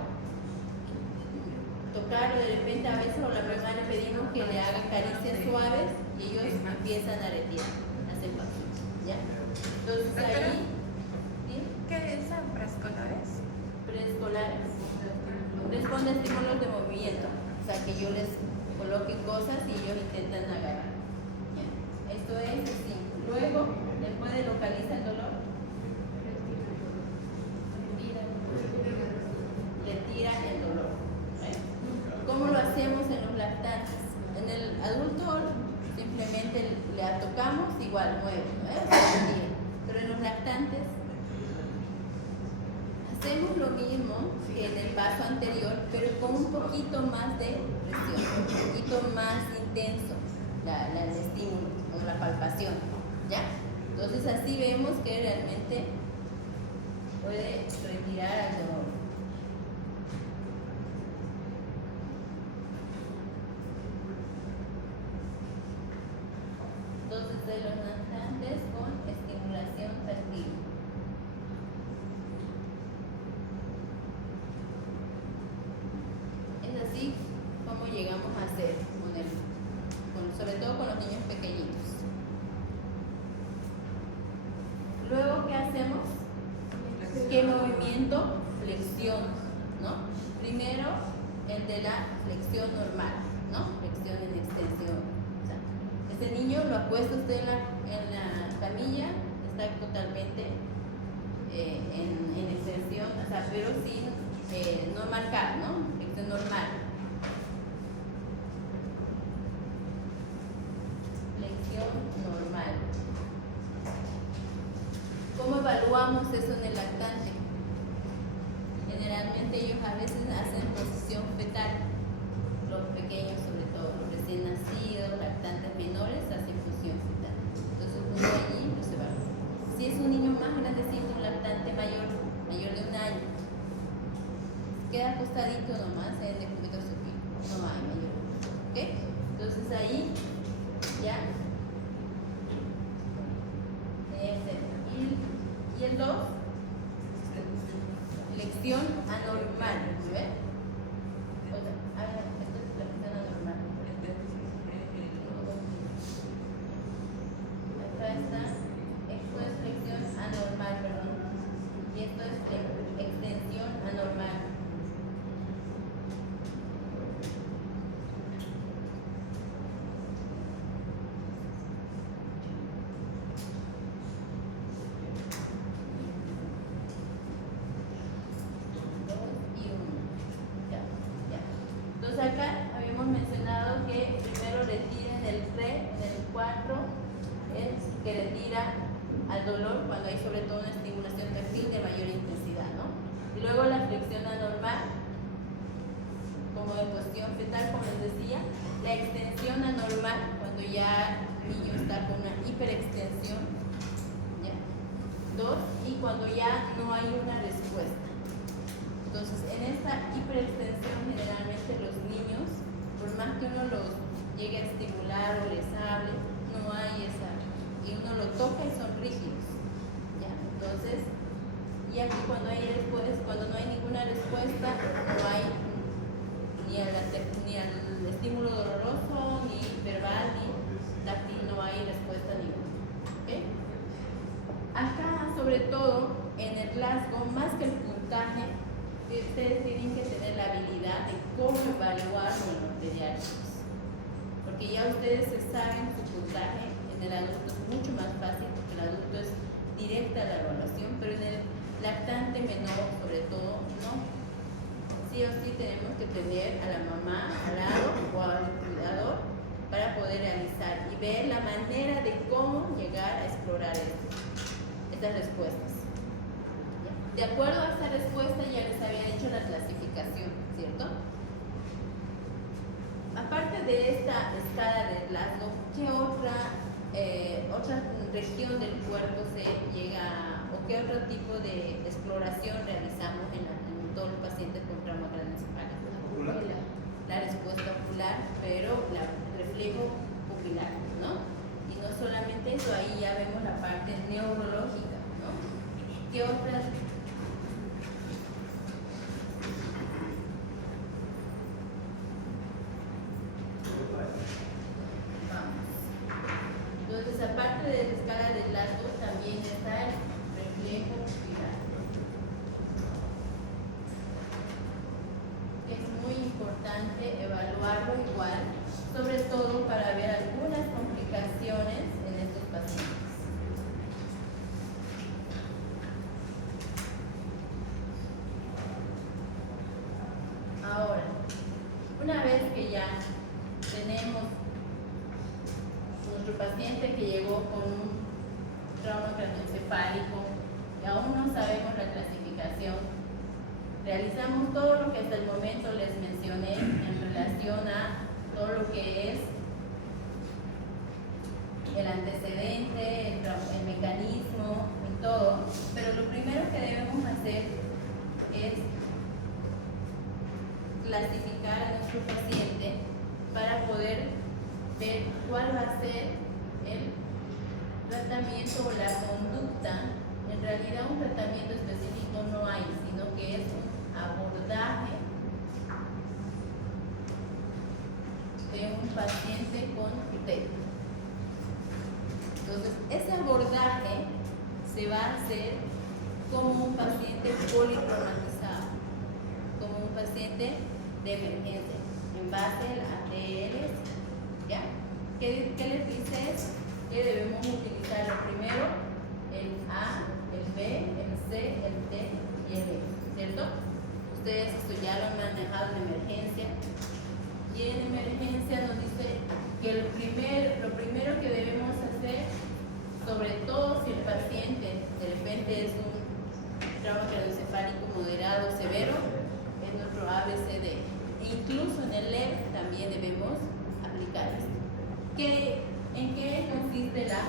tocarlo, de repente a veces o la mamá le pedimos que le haga caricias suaves y ellos empiezan a retirar, hacen pasos. ¿Ya? Entonces ahí, ¿sí? ¿Qué es preescolares? Preescolares responden a estímulos de movimiento, o sea que yo les coloque cosas y ellos intentan agarrar. ¿Ya? Esto es así. Luego, después de localizar el dolor, retira el dolor. ¿Cómo lo hacemos? un poquito más de presión, un poquito más intenso el estímulo o la palpación, ¿ya? Entonces así vemos que realmente puede retirar al dolor. Dosis de los laxantes con estimulación táctil. Es así como llegamos a hacer sobre todo con los niños pequeñitos. Luego, ¿qué hacemos? ¿Qué movimiento? Flexión, ¿no? Primero, el de la flexión normal, ¿no? Flexión en extensión. O sea, este niño lo acuesta usted en la camilla, está totalmente en extensión, o sea, pero sin no marcar, ¿no? Flexión normal. Normal. ¿Cómo evaluamos eso en el lactante? Generalmente ellos a veces hacen posición fetal, los pequeños sobre todo, los recién nacidos, lactantes menores hacen posición fetal. Entonces uno allí los evalúa. Si es un niño más grandecito, un lactante mayor de 1 año, queda acostadito nomás en el cubito supino, no hay mayor. ¿Ok? Entonces ahí ya. Y el 2, flexión anormal, ¿sí ven? O sea, esto es flexión anormal. Acá está, esto es flexión anormal, perdón. Y esto es extensión anormal. Acá habíamos mencionado que primero retiren el 3, en el 4 es que retira al dolor cuando hay sobre todo una estimulación táctil de mayor intensidad, ¿no? Y luego la flexión anormal, como en posición fetal, como les decía, la extensión anormal cuando ya el niño está con una hiperextensión, ¿ya? 2, y cuando ya no hay una respuesta. Entonces, en esta hiperextensión, generalmente los niños, por más que uno los llegue a estimular o les hable, no hay esa, y uno lo toca y son rígidos, ¿ya? Entonces, y aquí cuando no hay ninguna respuesta, no hay ni al estímulo doloroso, ni verbal, ni táctil, no hay respuesta ninguna, ¿ok? Acá, sobre todo, en el Glasgow, más que el puntaje, ustedes tienen que tener la habilidad de cómo evaluar los pediátricos, porque ya ustedes se saben su puntaje. En el adulto es mucho más fácil porque el adulto es directa la evaluación, pero en el lactante menor sobre todo no. Sí o sí tenemos que tener a la mamá al lado o al cuidador para poder realizar y ver la manera de cómo llegar a explorar estas respuestas. De acuerdo a esta respuesta ya les había hecho la clasificación, ¿cierto? Aparte de esta escala de Glasgow, ¿qué otra región del cuerpo se llega o qué otro tipo de exploración realizamos en todos los pacientes con trauma craneoencefálico? La respuesta ocular, pero el reflejo pupilar, ¿no? Y no solamente eso, ahí ya vemos la parte neurológica, ¿no? ¿Qué otras? Entonces, aparte de la escala de Glasgow, también está el reflejo pupilar. Es muy importante evaluarlo igual, sobre todo para ver algunas complicaciones en estos pacientes. Ahora, una vez que ya tenemos nuestro paciente que llegó con un trauma craneoencefálico y aún no sabemos la clasificación, Realizamos todo lo que hasta el momento les mencioné en relación a todo lo que es el antecedente, el mecanismo y todo, pero lo primero que debemos hacer es clasificar a nuestro paciente para poder ver cuál va a ser el tratamiento o la conducta. En realidad un tratamiento específico no hay, sino que es un abordaje de un paciente con TED. Entonces, ese abordaje se va a hacer como un paciente politraumatizado, como un paciente de emergencia, en base a ATL. ¿Ya? ¿Qué les dice eso? Que debemos utilizar lo primero, el A, el B, el C, el D y el E, ¿cierto? Ustedes esto ya lo han manejado en emergencia, y en emergencia nos dice que lo primero que debemos hacer, sobre todo si el paciente de repente es un trauma craneoencefálico moderado o severo, es nuestro ABCD. Incluso en el leve también debemos aplicar esto. ¿En qué consiste la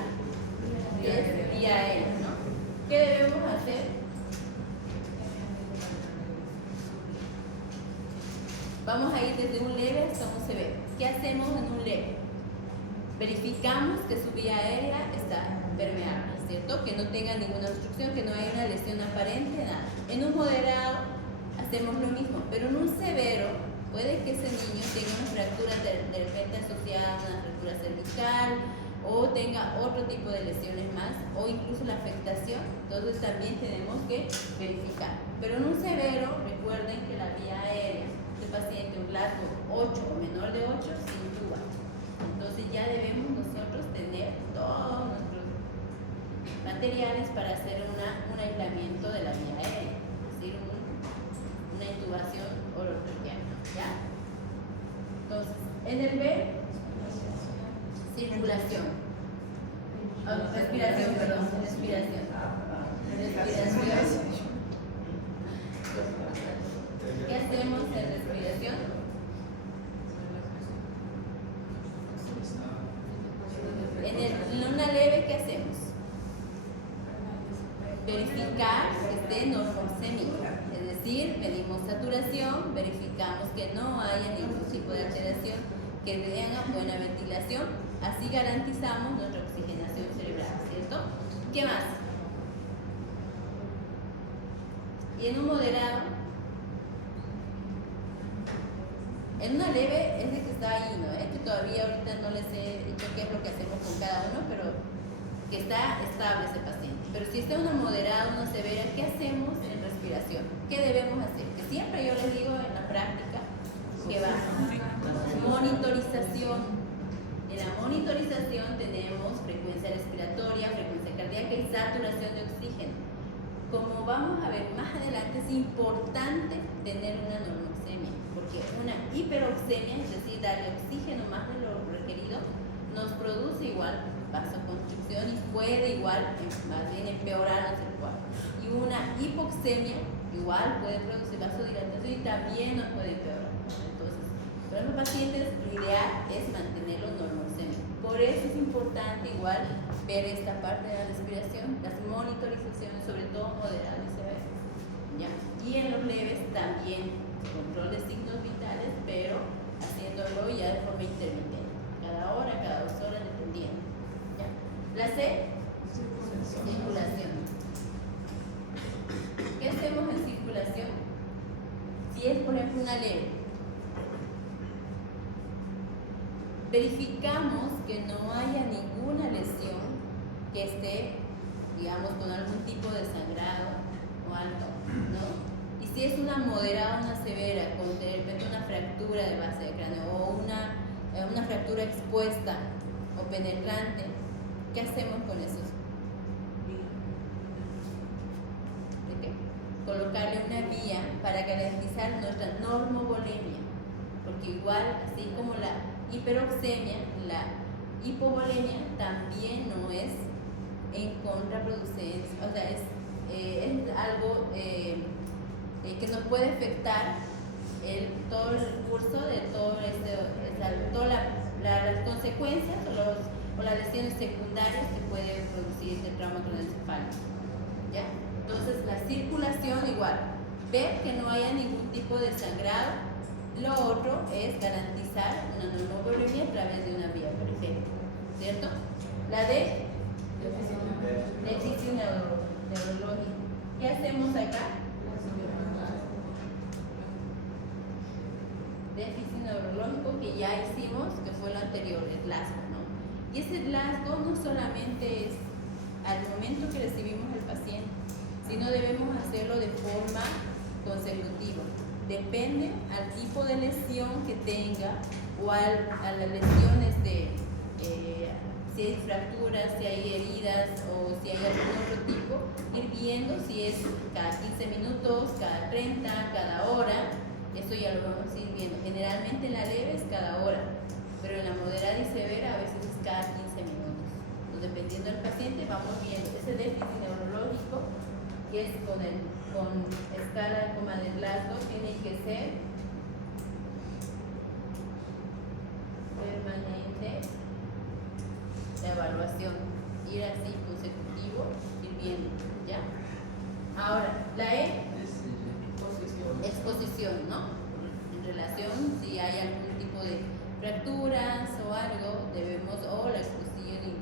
vía aérea, ¿no? ¿Qué debemos hacer? Vamos a ir desde un leve hasta un severo. ¿Qué hacemos en un leve? Verificamos que su vía aérea está permeable, ¿cierto? Que no tenga ninguna obstrucción, que no haya una lesión aparente, nada. En un moderado hacemos lo mismo, pero en un severo puede que ese niño tenga una fractura de repente asociada a una fractura cervical o tenga otro tipo de lesiones más o incluso la afectación. Entonces también tenemos que verificar. Pero en un severo, recuerden que la vía aérea del paciente, un largo 8 o menor de 8, sin tuba. Entonces ya debemos nosotros tener todos nuestros materiales para hacer un aislamiento de la vía aérea, es decir, una intubación orotraqueal, ¿ya? Entonces, en el B, circulación. Respiración, perdón, respiración. ¿Qué hacemos en respiración? En una leve, ¿qué hacemos? Verificar que esté normocémica, es decir, medimos saturación, verificamos que no haya ningún tipo de alteración, que tenga buena ventilación, así garantizamos nuestra oxigenación cerebral, ¿cierto? ¿Qué más? Y en un moderado, en una leve es de que está ahí, ¿no? Es que todavía ahorita no les he dicho qué es lo que hacemos con cada uno, pero que está estable ese paciente. Pero si está una moderada, una severa, ¿qué hacemos en respiración? ¿Qué debemos hacer? Que siempre yo les digo en la práctica que va monitorización. En la monitorización tenemos frecuencia respiratoria, frecuencia cardíaca y saturación de oxígeno. Como vamos a ver más adelante, es importante tener una normoxemia, porque una hiperoxemia, es decir, darle oxígeno más de lo requerido, nos produce igual vasoconstricción y puede igual, más bien empeorar nuestro cuadro. Y una hipoxemia igual puede producir vasodilatación y también nos puede empeorar. Entonces, para los pacientes lo ideal es mantenerlo normoxémico. Por eso es importante igual ver esta parte de la respiración, las monitorizaciones, sobre todo moderadas y severas. ¿Ya? Y en los leves también control de signos vitales, pero haciéndolo ya de forma intermitente, cada hora, cada 2 horas, dependiendo. ¿Ya? La C, circulación. ¿Qué hacemos en circulación? Si es, por ejemplo, una leve, verificamos que no haya ninguna lesión que esté, digamos, con algún tipo de sangrado o algo, ¿no? Y si es una moderada o una severa, con de repente una fractura de base de cráneo o una fractura expuesta o penetrante, ¿qué hacemos con esos? Colocarle una vía para garantizar nuestra normovolemia, porque igual, así como la hiperoxemia, la hipovolemia también no es en contraproducencia, o sea, es algo que nos puede afectar todo el curso de todas las consecuencias o las lesiones secundarias que puede producir este trauma craneoencefálico. ¿Ya? Entonces, la circulación igual, ver que no haya ningún tipo de sangrado. Lo otro es garantizar una normovolemia a través de una vía periférica, ¿cierto? La de déficit neurológico. ¿Qué hacemos acá? Déficit neurológico que ya hicimos, que fue lo anterior, el Glasgow, ¿no? Y ese Glasgow no solamente es al momento que recibimos al paciente, sino debemos hacerlo de forma consecutiva. Depende al tipo de lesión que tenga o a las lesiones si hay fracturas, si hay heridas o si hay algún otro tipo, ir viendo si es cada 15 minutos, cada 30, cada hora. Eso ya lo vamos a ir viendo. Generalmente en la leve es cada hora, pero en la moderada y severa a veces es cada 15 minutos. Entonces, dependiendo del paciente, vamos viendo ese déficit neurológico, que es con escala como de Glasgow, tiene que ser permanente la evaluación, ir así consecutivo, ir viendo, ¿ya? Ahora, la exposición, ¿no? En relación, si hay algún tipo de fracturas o algo, o la exposición y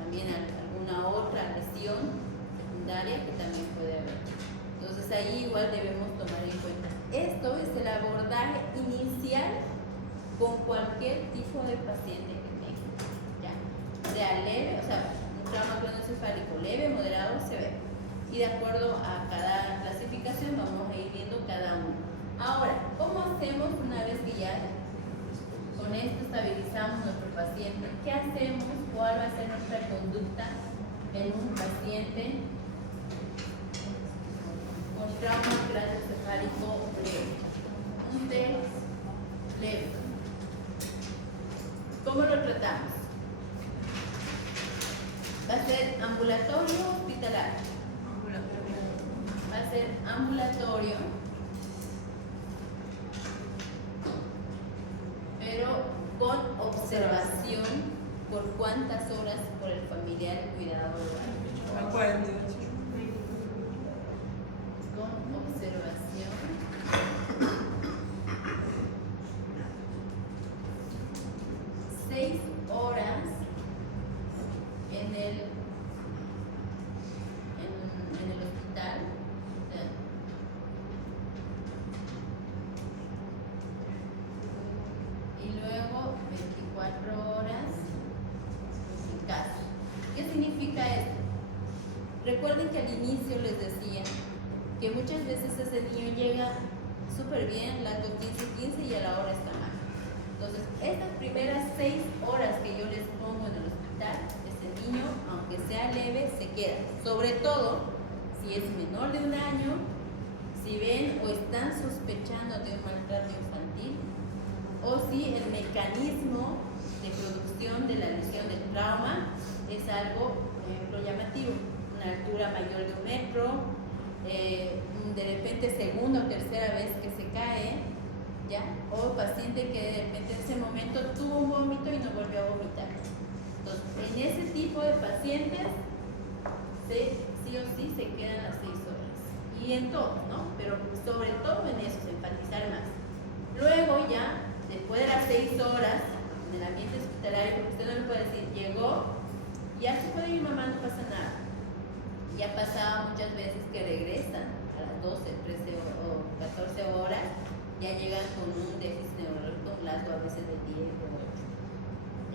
también alguna otra lesión secundaria que también puede haber. Entonces ahí igual debemos tomar en cuenta. Esto es el abordaje inicial con cualquier tipo de paciente que tenga, ¿ya? Sea leve, o sea, un trauma craneoencefálico leve, moderado o severo. Y de acuerdo a cada clasificación vamos a ir viendo cada uno. Ahora, ¿cómo hacemos una vez que ya con esto estabilizamos nuestro paciente? ¿Qué hacemos? ¿Cuál va a ser nuestra conducta en un paciente con trauma craneoencefálico leve? Un test leve. ¿Cómo lo tratamos? ¿Va a ser ambulatorio o hospitalario? Va a ser ambulatorio, pero con observación por cuántas horas por el familiar cuidador. 48. Con observación seis horas en el hospital. Y luego 24 horas en casa. ¿Qué significa esto? Recuerden que al inicio les decía que muchas veces ese niño llega súper bien, lacto 15 y a la hora está mal. Entonces, estas primeras 6 horas que yo les pongo en el hospital, ese niño, aunque sea leve, se queda. Sobre todo, si es menor de 1 año, si ven o están sospechando de un maltrato infantil, o si el mecanismo de producción de la lesión del trauma es algo, por ejemplo, llamativo. Una altura mayor de 1 metro, de repente segunda o tercera vez que se cae, ¿ya? O paciente que de repente en ese momento tuvo un vómito y no volvió a vomitar. Entonces, en ese tipo de pacientes, sí o sí se quedan las 6 horas. Y en todos, ¿no? Pero sobre todo en eso, enfatizar más. Luego ya, después de las 6 horas, en el ambiente hospitalario, porque usted no me puede decir, llegó, ya se puede ir mamá, no pasa nada. Ya pasaba muchas veces que regresan a las 12, 13 o 14 horas, ya llegan con un déficit neurológico, un Glasgow a veces de 10 o 8.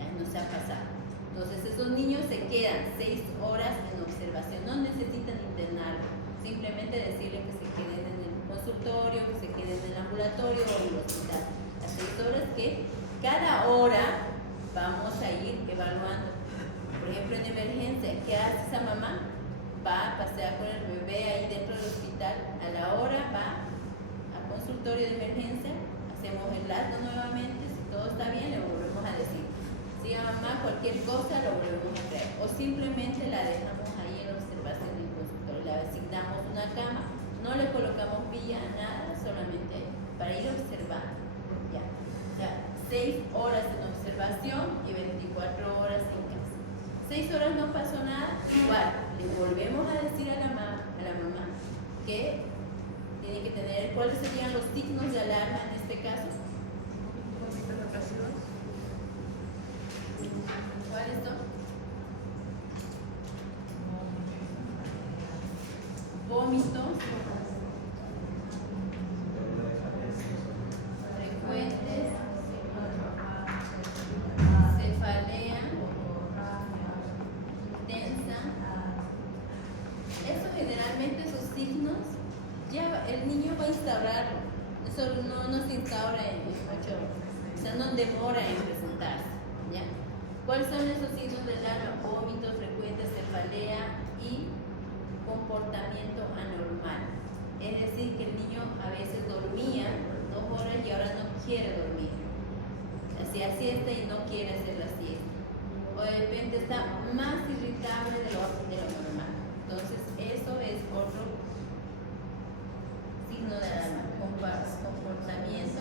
Ya no se ha pasado. Entonces esos niños se quedan 6 horas en observación, no necesitan internarlo, simplemente decirle que se queden en el consultorio, que se queden en el ambulatorio o en el hospital. Las 6 horas que cada hora vamos a ir evaluando. Por ejemplo, en emergencia, ¿qué hace esa mamá? Va a pasear con el bebé ahí dentro del hospital, a la hora va al consultorio de emergencia, hacemos el Glasgow nuevamente, si todo está bien le volvemos a decir, si a mamá cualquier cosa lo volvemos a traer, o simplemente la dejamos ahí en observación del consultorio, le asignamos una cama No le colocamos vía, nada, solamente para ir observando. Ya. O sea, 6 horas en observación y 24 horas en casa. 6 horas no pasó nada, igual, le volvemos a decir a la mamá que tiene que tener, ¿cuáles serían los signos de alarma en este caso? Vómitos depresivos. ¿Cuáles son? Vómitos frecuentes, cefalea tensa. Eso generalmente, esos signos, ya el niño va a instaurarlo. Eso no se instaura en 8 horas. O sea, no demora en presentarse. ¿Ya? ¿Cuáles son esos signos del alarma? Vómitos frecuentes, cefalea y comportamiento anormal. Es decir, que el niño a veces dormía 2 horas y ahora no quiere dormir. Hacía siesta y no quiere hacer la siesta. O de repente está más irritable de lo normal. Entonces, eso es otro signo de alarma. Comportamiento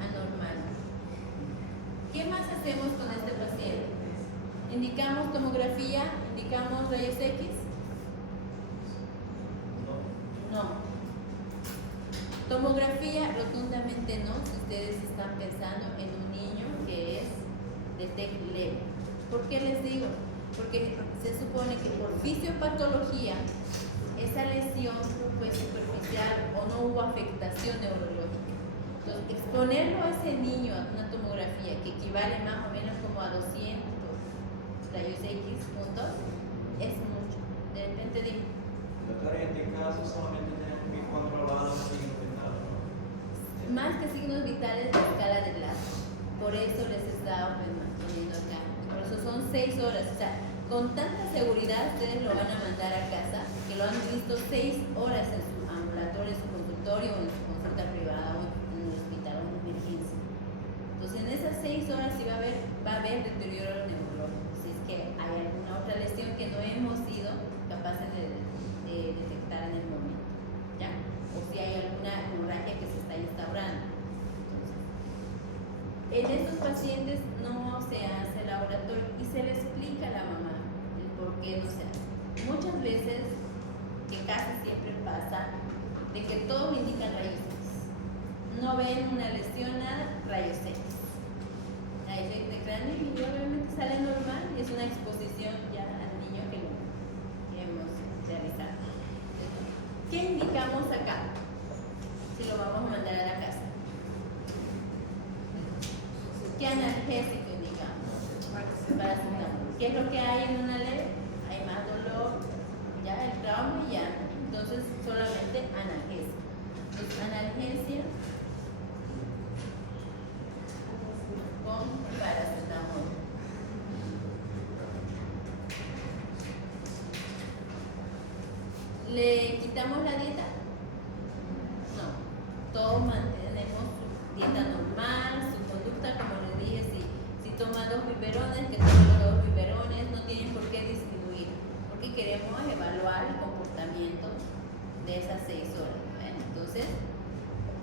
anormal. ¿Qué más hacemos con este paciente? ¿Indicamos tomografía? ¿Indicamos rayos X? No. Tomografía rotundamente no, si ustedes están pensando en un niño que es de TEC leve. ¿Por qué les digo? Porque se supone que por fisiopatología esa lesión fue superficial o no hubo afectación neurológica. Entonces, exponerlo a ese niño a una tomografía que equivale más o menos como a 200 rayos X puntos es mucho. De repente digo, Doctora, en este caso solamente tenemos que controlar los signos vitales, ¿no? más que signos vitales, la escala de Glasgow. Por eso les estaba poniendo acá. Por eso son 6 horas. O sea, con tanta seguridad ustedes lo van a mandar a casa, que lo han visto 6 horas en su ambulatorio, en su consultorio, o en su consulta privada, o en un hospital, o en emergencia. Entonces, en esas 6 horas sí va a haber deterioro neurológico. Si es que hay alguna otra lesión que no hemos sido capaces de detectar en el momento, ¿ya? O si hay alguna hemorragia que se está instaurando. En estos pacientes no se hace laboratorio y se le explica a la mamá el por qué no se hace. Muchas veces, que casi siempre pasa, de que todos indican rayos X. No ven una lesión, nada, rayos X. Rayos X de cráneo y obviamente sale normal y es una exposición ya al niño que hemos realizado. ¿Qué indicamos acá? Si lo vamos a mandar a la casa. ¿Qué analgésico indicamos? Paracetamol. ¿Qué es lo que hay en una ley? Hay más dolor, ya el trauma y ya. Entonces, solamente analgesia. Entonces, analgesia con paracetamol. ¿Le quitamos la dieta? No. Todos mantenemos su dieta normal, su conducta, como les dije, si toma 2 biberones, que tome los 2 biberones, no tienen por qué disminuir, porque queremos evaluar el comportamiento de esas 6 horas. Entonces,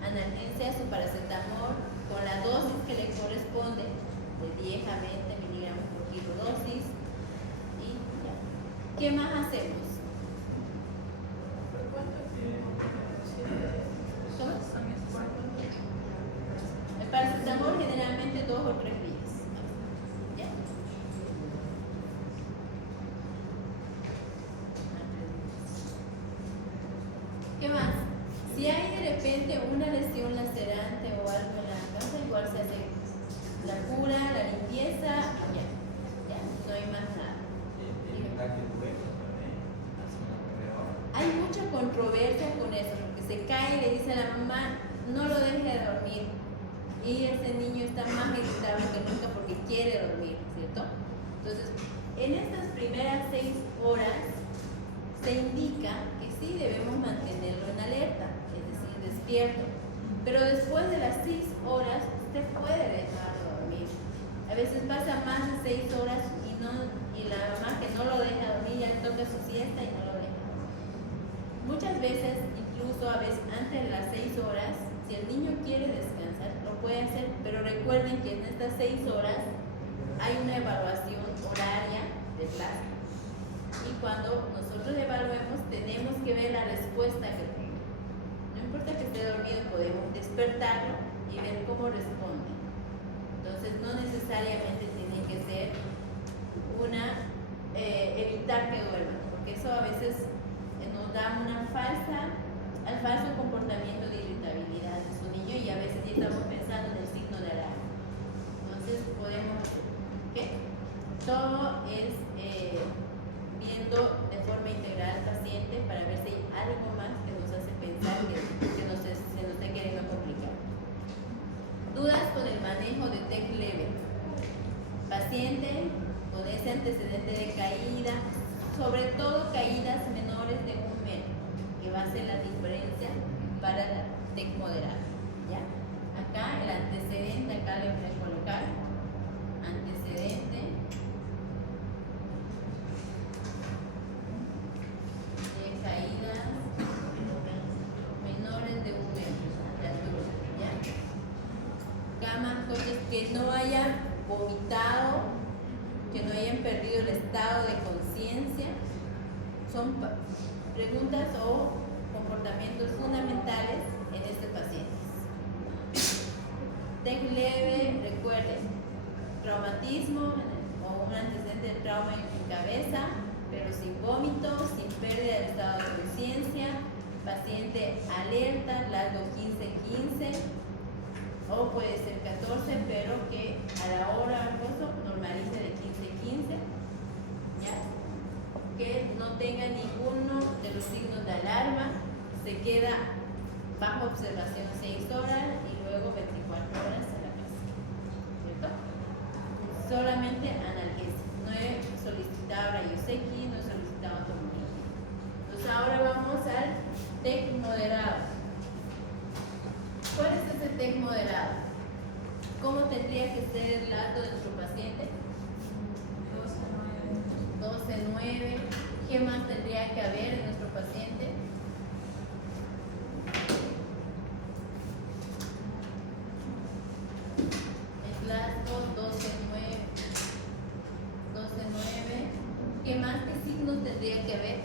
analgesia, su paracetamol, con la dosis que le corresponde, de 10 a 20 miligramos por kilo dosis, y ya. ¿Qué más hacemos? El paracetamol generalmente 2 o 3 días. ¿Ya? ¿Qué más? Si hay de repente una lesión lacerante o algo en la casa, igual se hace la cura, la limpieza y ya. Ya, no hay más nada. Hay mucha controversia con eso, porque se cae y le dice a la mamá, no lo deje de dormir. Y ese niño está más irritable que nunca porque quiere dormir, ¿cierto? Entonces, en estas primeras 6 horas se indica que sí debemos mantenerlo en alerta, es decir, despierto. Pero después de las 6 horas, usted puede dejarlo dormir. A veces pasa más de 6 horas y y la mamá que no lo deja dormir, ya le toca su siesta y no lo deja dormir. Muchas veces, incluso a veces antes de las 6 horas, si el niño quiere descansar, lo puede hacer, pero recuerden que en estas 6 horas hay una evaluación horaria de clase. Y cuando nosotros evaluemos, tenemos que ver la respuesta que tiene. No importa que esté dormido, podemos despertarlo y ver cómo responde. Entonces, no necesariamente tiene que ser evitar que duerman, porque eso a veces nos da al falso comportamiento de irritabilidad de su niño y a veces ya estamos pensando en el signo de alarma. Entonces, podemos, ¿qué? Todo es viendo de forma integral al paciente para ver si hay algo más que nos hace pensar que se nos está queriendo complicar. Dudas con el manejo de TEC leve. Paciente con ese antecedente de caída, sobre todo caídas menores de 1 metro, que va a ser la diferencia para la TEC moderada. ¿Ya? Acá el antecedente, acá le voy a colocar antecedente de caídas menores de 1 metro de altura. ¿Ya? Cama, entonces que no hayan vomitado, que no hayan perdido el estado de conciencia, son preguntas o comportamientos fundamentales en este paciente. TEC leve, recuerden, traumatismo o un antecedente de trauma en cabeza, pero sin vómitos, sin pérdida del estado de conciencia, paciente alerta, largo 15-15, o puede ser 14, pero que a la hora normalice de 15-15, ¿ya? Que no tenga ninguno de los signos de alarma, se queda bajo observación 6 horas y luego 24 horas en la casa, ¿cierto? Solamente analgesia, no he solicitado rayos X, no he solicitado tomografía. Entonces ahora vamos al TEC moderado. ¿Cuál es ese TEC moderado? ¿Cómo tendría que ser el lado de nuestro paciente? 12-9. ¿Qué más tendría que haber en nuestro paciente? El lado 12-9. 12-9. ¿Qué más? ¿Qué signos tendría que haber?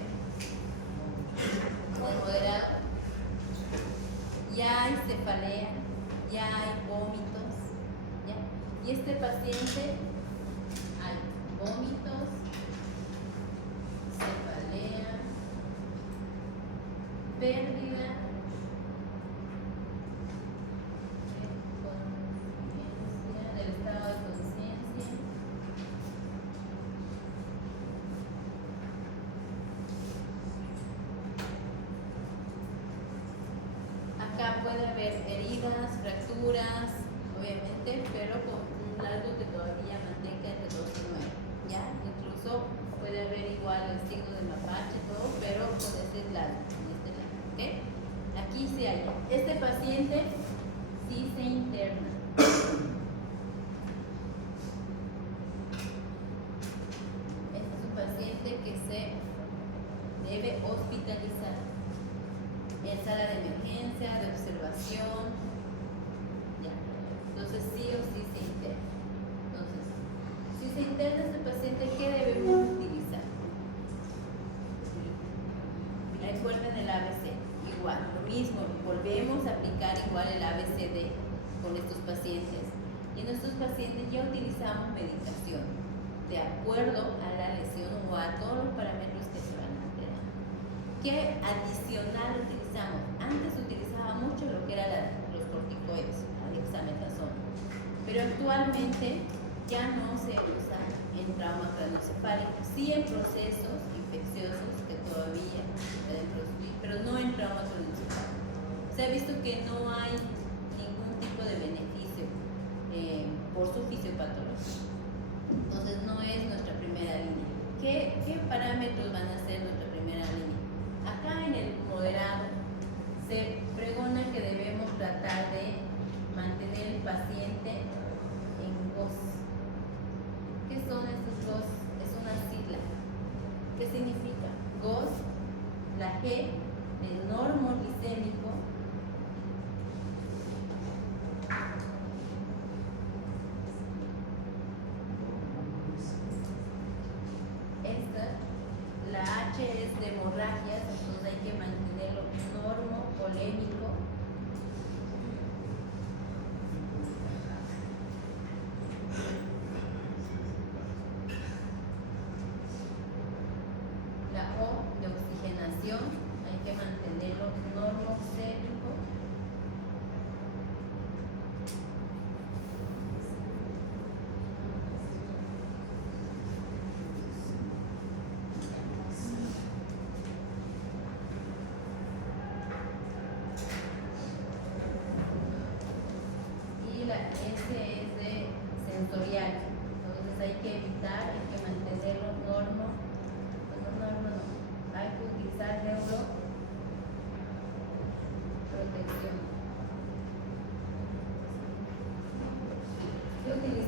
Moderado. Ya hay cefalea, ya hay vómitos, ¿ya? Y este paciente hay vómitos, cefalea, pérdida del estado de conciencia. Acá puede haber heridas, fracturas, obviamente, pero con un largo que todavía mantenga entre 2 y 9. ¿Ya? Incluso puede haber igual el signo de mapache, todo, pero con este lado, ¿ok? Aquí sí hay. Este paciente sí se interna. Este es un paciente que se debe hospitalizar en sala de emergencia, de observación, ¿ya? Entonces sí o sí se interna. Entonces, si se interna este paciente, ¿qué debemos utilizar? Recuerden el ABC, igual, lo mismo, volvemos a aplicar igual el ABCD con estos pacientes. Y en estos pacientes ya utilizamos medicación de acuerdo a la lesión o a todos los parámetros que se van a alterar. ¿Qué adicional utilizamos? Antes utilizaba mucho lo que eran los corticoides, el dexametasona, pero actualmente ya no se usa en trauma craneoencefálico, sí en procesos infecciosos que todavía pueden producir, pero no en trauma craneoencefálico. Se ha visto que no hay ningún tipo de beneficio por su fisiopatología. Entonces no es nuestra primera línea. ¿Qué parámetros van a ser nuestra primera línea? Acá en el moderado se pregona que debemos tratar de mantener el paciente en goz. ¿Qué son estos goz?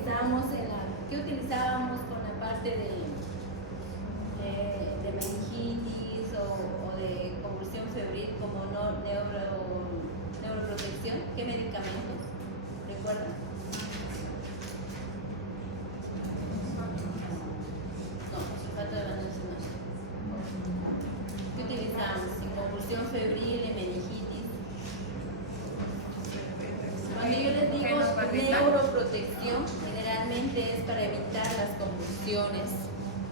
utilizamos ¿qué utilizábamos con la parte de meningitis o de convulsión febril como neuroprotección? ¿Qué medicamentos? ¿Recuerdan? No, sulfato de magnesio no. ¿Qué utilizamos? En convulsión febril, en meningitis. Cuando yo les digo neuroprotección, generalmente es para evitar las convulsiones,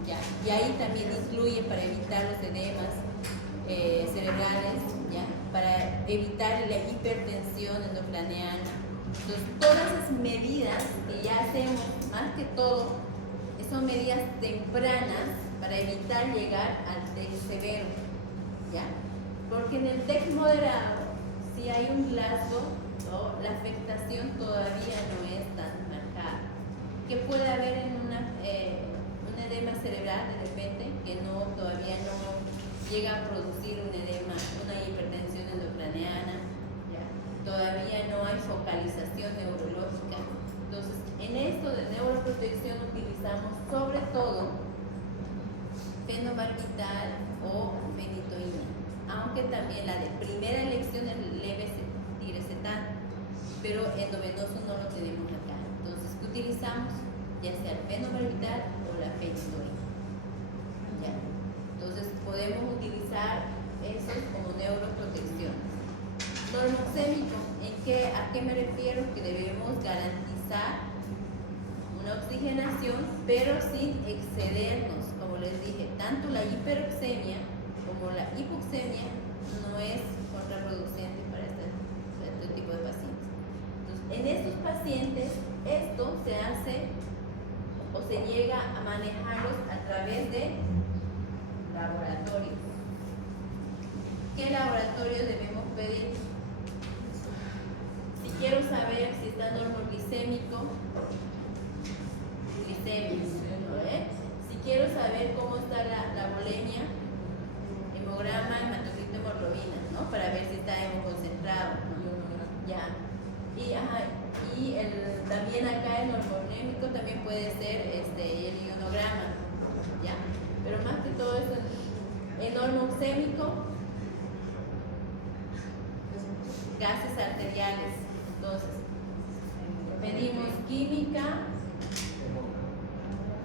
¿ya? Y ahí también incluye para evitar los edemas cerebrales, ¿ya? Para evitar la hipertensión endocraniana. Entonces, todas esas medidas que ya hacemos, más que todo, son medidas tempranas para evitar llegar al TEC severo, ¿ya? Porque en el TEC moderado, si hay un Glasgow, ¿no? La afectación todavía no es tan marcada. Que puede haber en un edema cerebral de repente, que todavía no llega a producir un edema, una hipertensión endocraniana, ¿ya? Todavía no hay focalización neurológica. Entonces, en esto de neuroprotección utilizamos sobre todo fenobarbital o fenitoína, aunque también la de primera elección es levetiracetam, pero endovenoso no lo tenemos acá. Entonces, ¿qué utilizamos? Ya sea el fenobarbital o la fenitoína. ¿Ya? Entonces, podemos utilizar esos como neuroprotecciones. Normoxémico, ¿a qué me refiero? Que debemos garantizar una oxigenación, pero sin excedernos. Como les dije, tanto la hiperoxemia como la hipoxemia no es contraproducente para este tipo de pacientes. Entonces, en estos pacientes, esto se hace o se llega a manejarlos a través de laboratorios. ¿Qué laboratorios debemos pedir? Si quiero saber si está normoglicémico, glicemia, si quiero saber cómo está la bulimia, hemograma, hematocrito, hemoglobina, ¿no? Para ver si está hemoconcentrado, ¿no? Ya. También acá el normonémico también puede ser el ionograma, ¿ya? Pero más que todo eso, el normoxémico, gases arteriales. Entonces, pedimos química,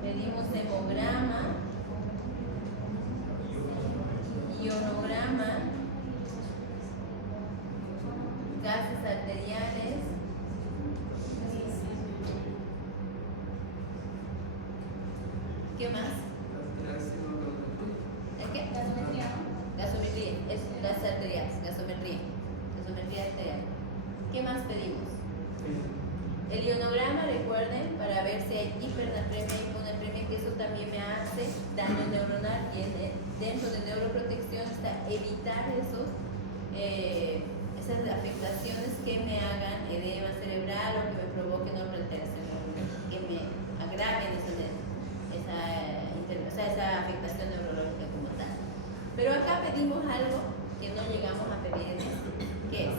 pedimos hemograma, ionograma, gases arteriales, ¿qué más? ¿El qué? Gasometría, ¿no? Gasometría, es gases arteriales, gasometría arterial. ¿Qué más pedimos? El ionograma, recuerden, para ver si hay hipernatremia y hiponatremia, que eso también me hace daño neuronal, y dentro de neuroprotección está evitar esas afectaciones que me hagan edema cerebral o que me provoquen otra alteración neurológica, que me agraven esa afectación neurológica como tal. Pero acá pedimos algo que no llegamos a pedir en esto, que es,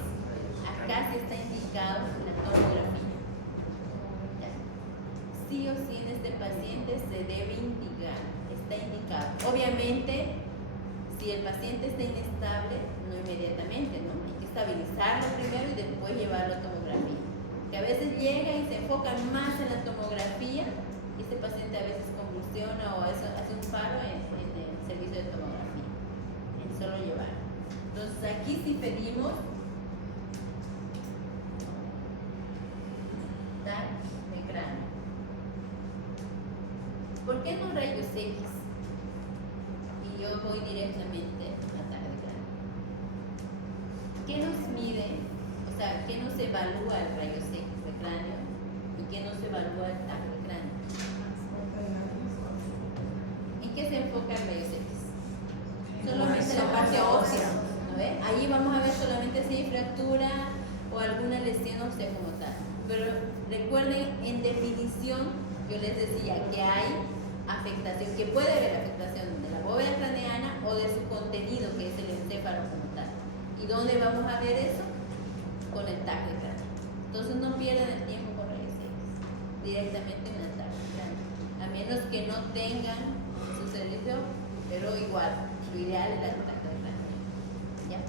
acá sí está indicado la tomografía. Sí o sí en este paciente se debe indicar, está indicado. Obviamente, si el paciente está inestable, no inmediatamente, ¿no? Hay que estabilizarlo primero y después llevarlo a tomografía. Que a veces llega y se enfoca más en la tomografía y este paciente a veces convulsiona o hace un paro en el servicio de tomografía. En solo llevar. Entonces aquí sí pedimos TAC de cráneo. ¿Por qué no rayos X? Y yo voy directamente a TAC de cráneo. ¿Qué nos mide? O sea, ¿qué nos evalúa el rayos X de cráneo? ¿Y qué nos evalúa el TAC de cráneo? ¿En qué se enfoca el rayos X? Solamente la parte ósea, ¿no ve? Ahí vamos a ver solamente si hay fractura o alguna lesión ósea como tal. Pero recuerden, en definición, yo les decía que hay afectación, que puede haber afectación de la bóveda craneana o de su contenido, que es el encéfalo como tal. ¿Y dónde vamos a ver eso? Con el TAC de cráneo. Entonces no pierdan el tiempo con rayos X. directamente un ataque craneal, a menos que no tengan su servicio, pero igual, lo ideal es el ataque craneal. ¿Ya?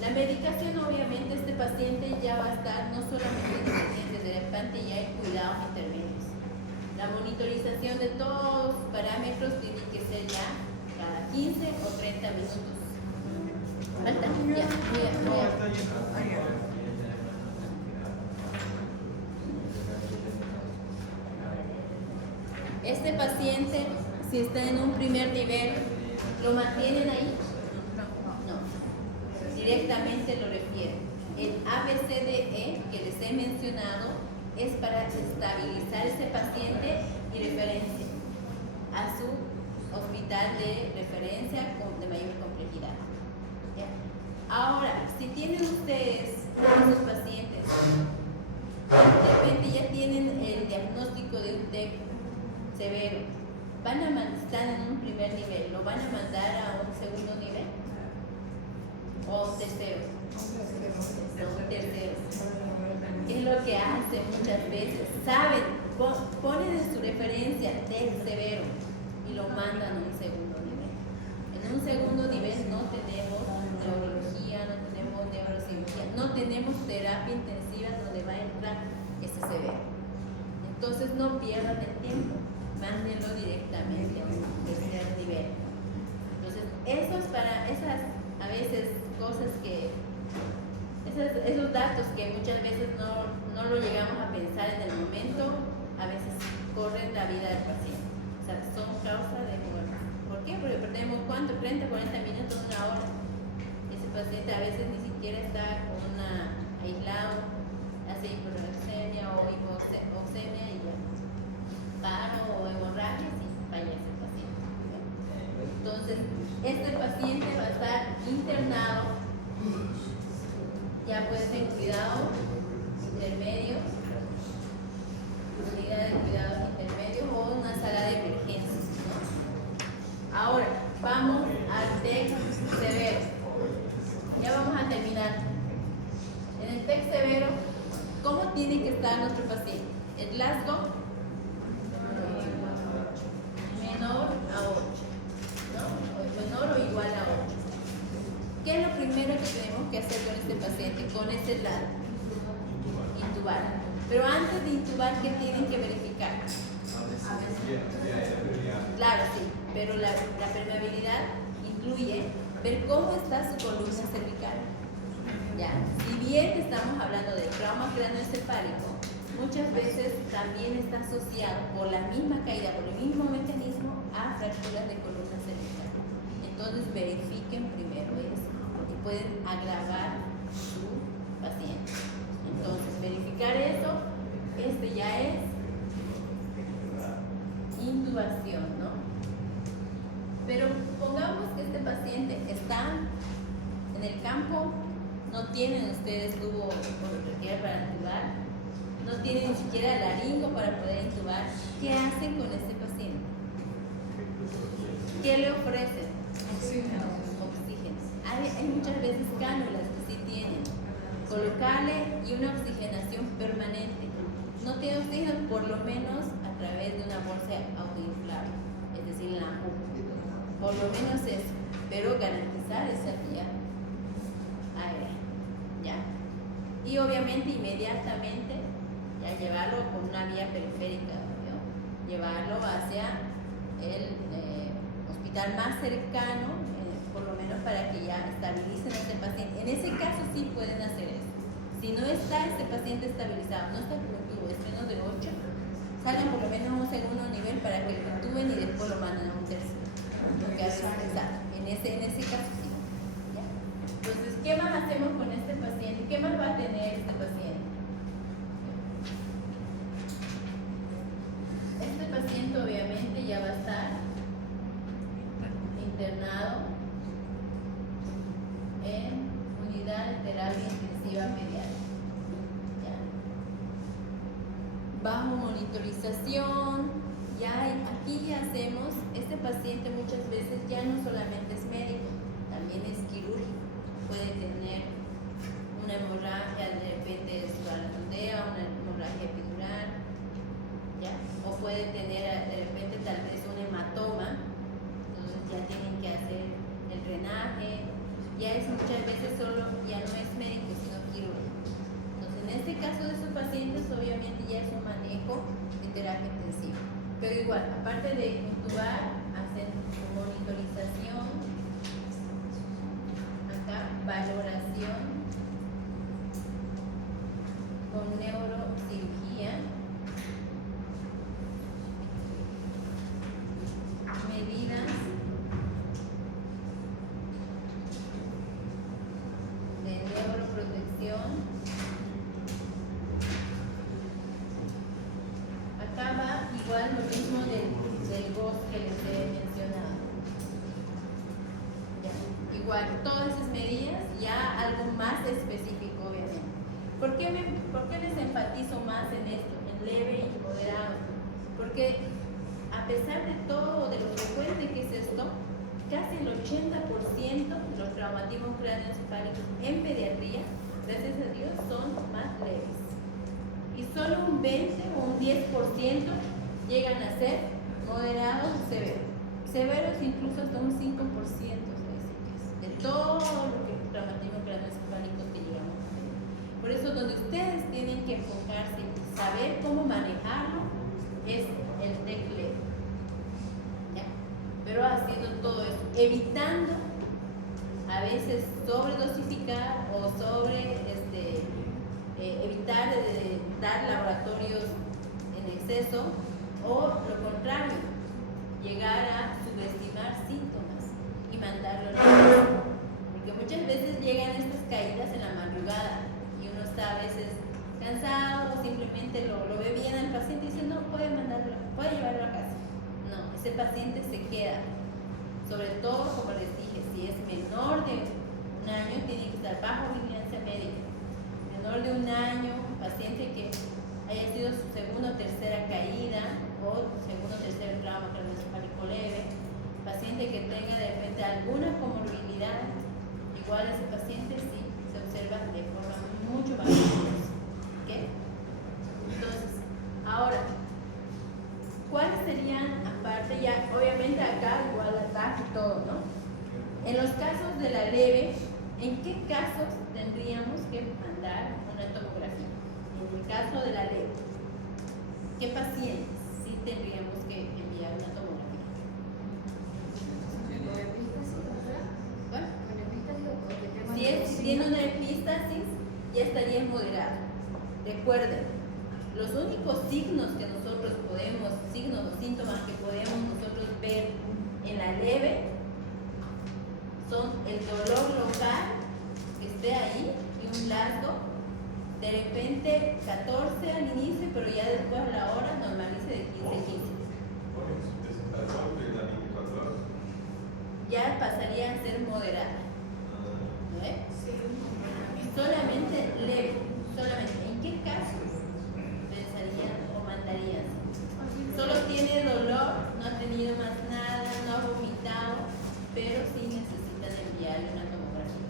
La medicación, obviamente, este paciente ya va a estar no solamente dependiente del implante, ya hay cuidados intermedios. La monitorización de todos los parámetros tiene que ser ya cada 15 o 30 minutos. ¿Falta? Ya. Este paciente, si está en un primer nivel, ¿lo mantienen ahí? No. Directamente lo refieren. El ABCDE que les he mencionado es para estabilizar ese paciente y referencia a su hospital de referencia de mayor complejidad. ¿Ya? Ahora, si tienen ustedes esos pacientes, de repente ya tienen el diagnóstico de un TEC severo, están en un primer nivel, ¿lo van a mandar a un segundo nivel? ¿O un tercero? Un tercero. Es lo que hacen muchas veces. Saben, ponen en su referencia TEC severo y lo mandan a un segundo nivel. En un segundo nivel no tenemos neurología, no tenemos neurocirugía, no tenemos terapia intensiva donde va a entrar ese severo. Entonces no pierdan el tiempo, mándenlo directamente a un tercer nivel. Entonces, eso es para esas, a veces, cosas que, esos datos que muchas veces no lo llegamos a pensar en el momento, a veces corren la vida del paciente. O sea, son causa de muerte. ¿Por qué? Porque perdemos, ¿cuánto? 30, 40 minutos, una hora. Ese paciente a veces ni siquiera está con aislado, hace hipoxemia o hipoxemia y ya. Paro o hemorragia y fallece el paciente. Entonces, este paciente va a estar internado, ya puede ser cuidado intermedio, unidad de cuidados intermedios o una sala de emergencias, ¿no? Ahora, vamos al TEC severo. Ya vamos a terminar. En el TEC severo, ¿cómo tiene que estar nuestro paciente? El Glasgow menor a 8, ¿no? O menor o igual a 8. ¿Qué es lo primero que tenemos que hacer con este paciente, con ese lado? Intubar. Pero antes de intubar, ¿qué tienen que verificar? Claro, sí, pero la permeabilidad incluye ver cómo está su columna cervical. Ya, si bien estamos hablando de trauma craneoencefálico, muchas veces también está asociado por la misma caída, por el mismo mecanismo, a fracturas de columna cervical. Entonces verifiquen primero eso, porque pueden agravar su paciente. Entonces verificar eso, ya es intubación, ¿no? Pero pongamos que este paciente está en el campo, no tienen ustedes tubo orotraqueal para intubar, no tienen ni siquiera laringo para poder intubar. ¿Qué hacen con este paciente? ¿Qué le ofrecen? Oxígeno. Hay muchas veces cánulas que sí tienen. Colocarle y una oxigenación permanente. No tiene oxígeno, por lo menos a través de una bolsa autoinflable, es decir, la AMPU. Por lo menos eso, pero garantizar esa vía aérea. ¿Ya? Y obviamente inmediatamente ya llevarlo con una vía periférica, ¿no? Llevarlo hacia el hospital más cercano, por lo menos para que ya estabilicen a este paciente. En ese caso sí pueden hacer eso. Si no está este paciente estabilizado, no está con un tubo, es menos de 8, salgan por lo menos a un segundo nivel para que lo intuben y después lo manden a un tercero. Lo que hace en ese caso sí. ¿Ya? Entonces, ¿qué más hacemos con este paciente? ¿Qué más va a tener este paciente? Este paciente obviamente ya va a estar internado en unidad de terapia intensiva pediátrica. ¿Ya? Bajo monitorización, aquí hacemos, este paciente muchas veces ya no solamente es médico, también es quirúrgico. Puede tener una hemorragia de repente subaracnoidea, una hemorragia epidural, este caso de sus pacientes, obviamente ya es un manejo de terapia intensiva. Pero igual, aparte de intubar, hacen monitorización, acá, valoración, con neurocirugía, medidas de neuroprotección. Acá va igual lo mismo del GOS que les he mencionado. Ya. Igual, todas esas medidas, ya algo más específico, obviamente. ¿Por qué les enfatizo más en esto, en leve y moderado? Porque a pesar de todo, de lo frecuente que es esto, casi el 80% de los traumatismos cráneoencefálicos en pediatría, gracias a Dios, son más leves. Y solo un 20 o un 10% llegan a ser moderados o severos. Severos incluso hasta un 5%, de todo lo que traumatismo cráneoencefálico que llegamos a ver. Por eso donde ustedes tienen que enfocarse y saber cómo manejarlo es el TEC leve. ¿Ya? Pero haciendo todo eso, evitando a veces sobredosificar o evitar dar laboratorios en exceso, o lo contrario, llegar a subestimar síntomas y mandarlo al médico. Porque muchas veces llegan estas caídas en la madrugada y uno está a veces cansado o simplemente lo ve bien al paciente y dice no, puede llevarlo a casa. No, ese paciente se queda. Sobre todo, como les dije, si es menor de un año, tiene que estar bajo vigilancia médica. Menor de un año, paciente que haya sido su segunda o tercera caída o segundo o tercer trauma craneoencefálico leve, paciente que tenga de repente alguna comorbilidad, igual ese paciente sí se observa de forma mucho más peligrosa. ¿Okay? Entonces, ahora, ¿cuáles serían, aparte ya, obviamente acá igual ataque y todo, ¿no? En los casos de la leve, ¿en qué casos tendríamos que mandar una tomografía? En el caso de la leve, ¿qué pacientes sí tendríamos que enviar una tomografía? ¿Cuál? Si tiene una epístasis, ya estaría en moderado. Recuerden, los únicos signos que nosotros podemos, signos o síntomas que podemos nosotros ver en la leve son el dolor local que esté ahí y un lasgo, de repente 14 al inicio, pero ya después a la hora normalice de 15. Ya pasaría a ser moderada. ¿Eh? Solamente leve, solamente. ¿En qué casos pensarían o mandarían? Solo tiene dolor, no ha tenido más nada, no ha vomitado, pero sí necesitan enviarle una tomografía.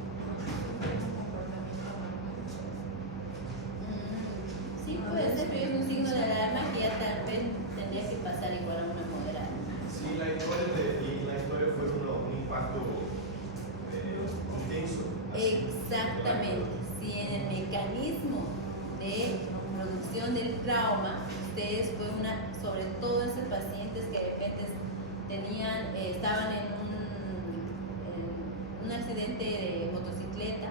Sí, puede ser, pero es un signo de alarma que ya tal vez tendría que pasar igual a una moderada. Sí, la historia fue un impacto intenso. Exactamente. Si en el mecanismo de producción del trauma, ustedes fue sobre todo esos pacientes que de repente estaban en un accidente de motocicleta,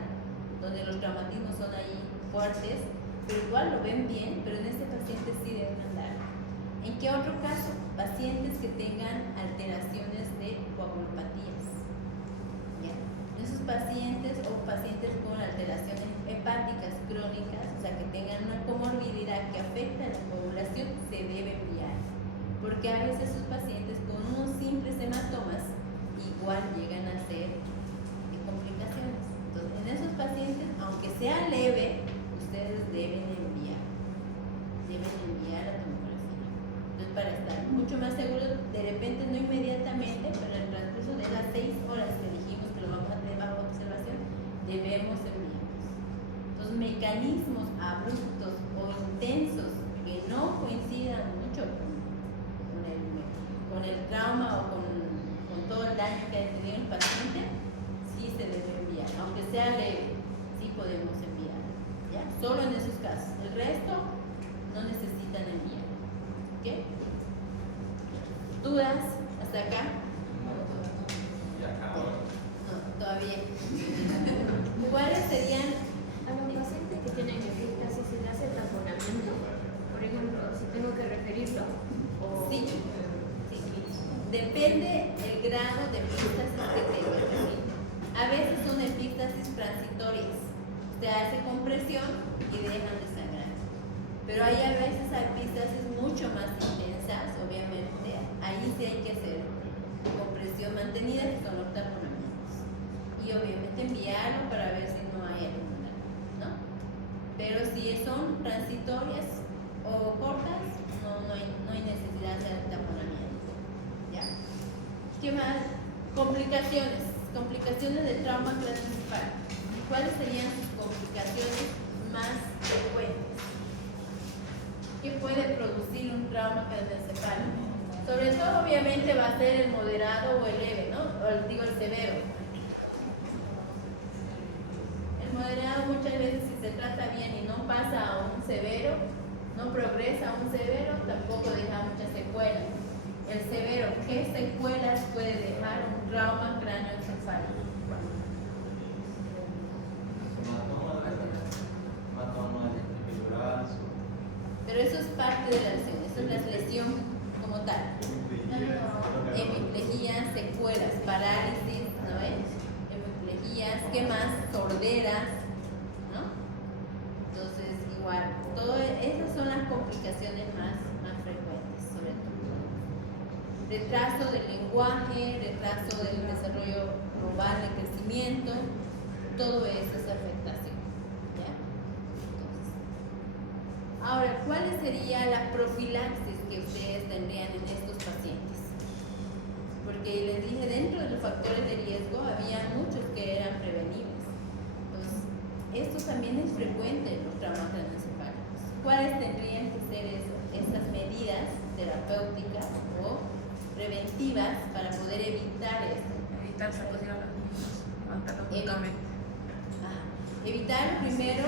donde los traumatismos son ahí fuertes, pero igual lo ven bien, pero en este paciente sí deben andar. ¿En qué otro caso? Pacientes que tengan alteraciones de coagulopatías. ¿Ya? Esos pacientes o pacientes con alteraciones hepáticas crónicas, o sea que tengan una comorbilidad que afecta a la coagulación, se debe enviar. Porque a veces esos pacientes con unos simples hematomas igual llegan a ser complicaciones. Entonces, en esos pacientes, aunque sea leve, ustedes deben enviar la tomografía. Entonces, para estar mucho más seguros, de repente no inmediatamente, pero en el transcurso de las 6 horas que dijimos que lo vamos a tener bajo observación, debemos enviarlos. Entonces, mecanismos abruptos o intensos que no coincidan mucho con el trauma o con todo el daño que ha tenido el paciente, sí se debe enviar. Aunque sea leve, sí podemos enviar. casos. El resto no necesitan enviar. ¿Ok? ¿Dudas hasta acá? No, todavía. ¿Cuáles serían? A los pacientes que tienen epistasis, ¿se le hace taponamiento? Por ejemplo, si tengo que referirlo. O... Sí. Sí. Depende el grado de epistasis que tenga. ¿Sí? A veces son epístasis transitorias. Se hace compresión y dejan de sangrar. Pero hay a veces epistasis mucho más intensas, obviamente. Ahí sí hay que hacer compresión mantenida, que son los taponamientos. Y obviamente enviarlo para ver si no hay alguna, ¿no? Pero si son transitorias o cortas, no hay necesidad de hacer taponamiento. ¿Ya? ¿Qué más? Complicaciones. Complicaciones de trauma craneoencefálico. ¿Cuáles serían sus complicaciones más frecuentes? ¿Qué puede producir un trauma craneoencefálico? Sobre todo, obviamente, va a ser el moderado o el leve, ¿no? O digo, el severo. El moderado muchas veces, si se trata bien y no pasa a un severo, no progresa a un severo, tampoco deja muchas secuelas. El severo, ¿qué secuelas puede dejar un trauma craneoencefálico? Pero eso es parte de la lesión, eso es la lesión como tal. Hemiplejías, secuelas, parálisis, ¿no ves? Hemiplejías, ¿qué más? Sorderas, ¿no? Entonces, igual, esas son las complicaciones más frecuentes, sobre todo. Retraso del lenguaje, retraso del desarrollo global de crecimiento, todo eso es afectación. ¿Ya? Entonces, ahora, ¿cuál sería la profilaxis que ustedes tendrían en estos pacientes? Porque les dije, dentro de los factores de riesgo había muchos que eran prevenibles. Entonces, esto también es frecuente en los traumas craneoencefálicos. ¿Cuáles tendrían que ser esas medidas terapéuticas o preventivas para poder evitar esto? Evitar sacudir a los niños, levantarlos bruscamente. Evitar primero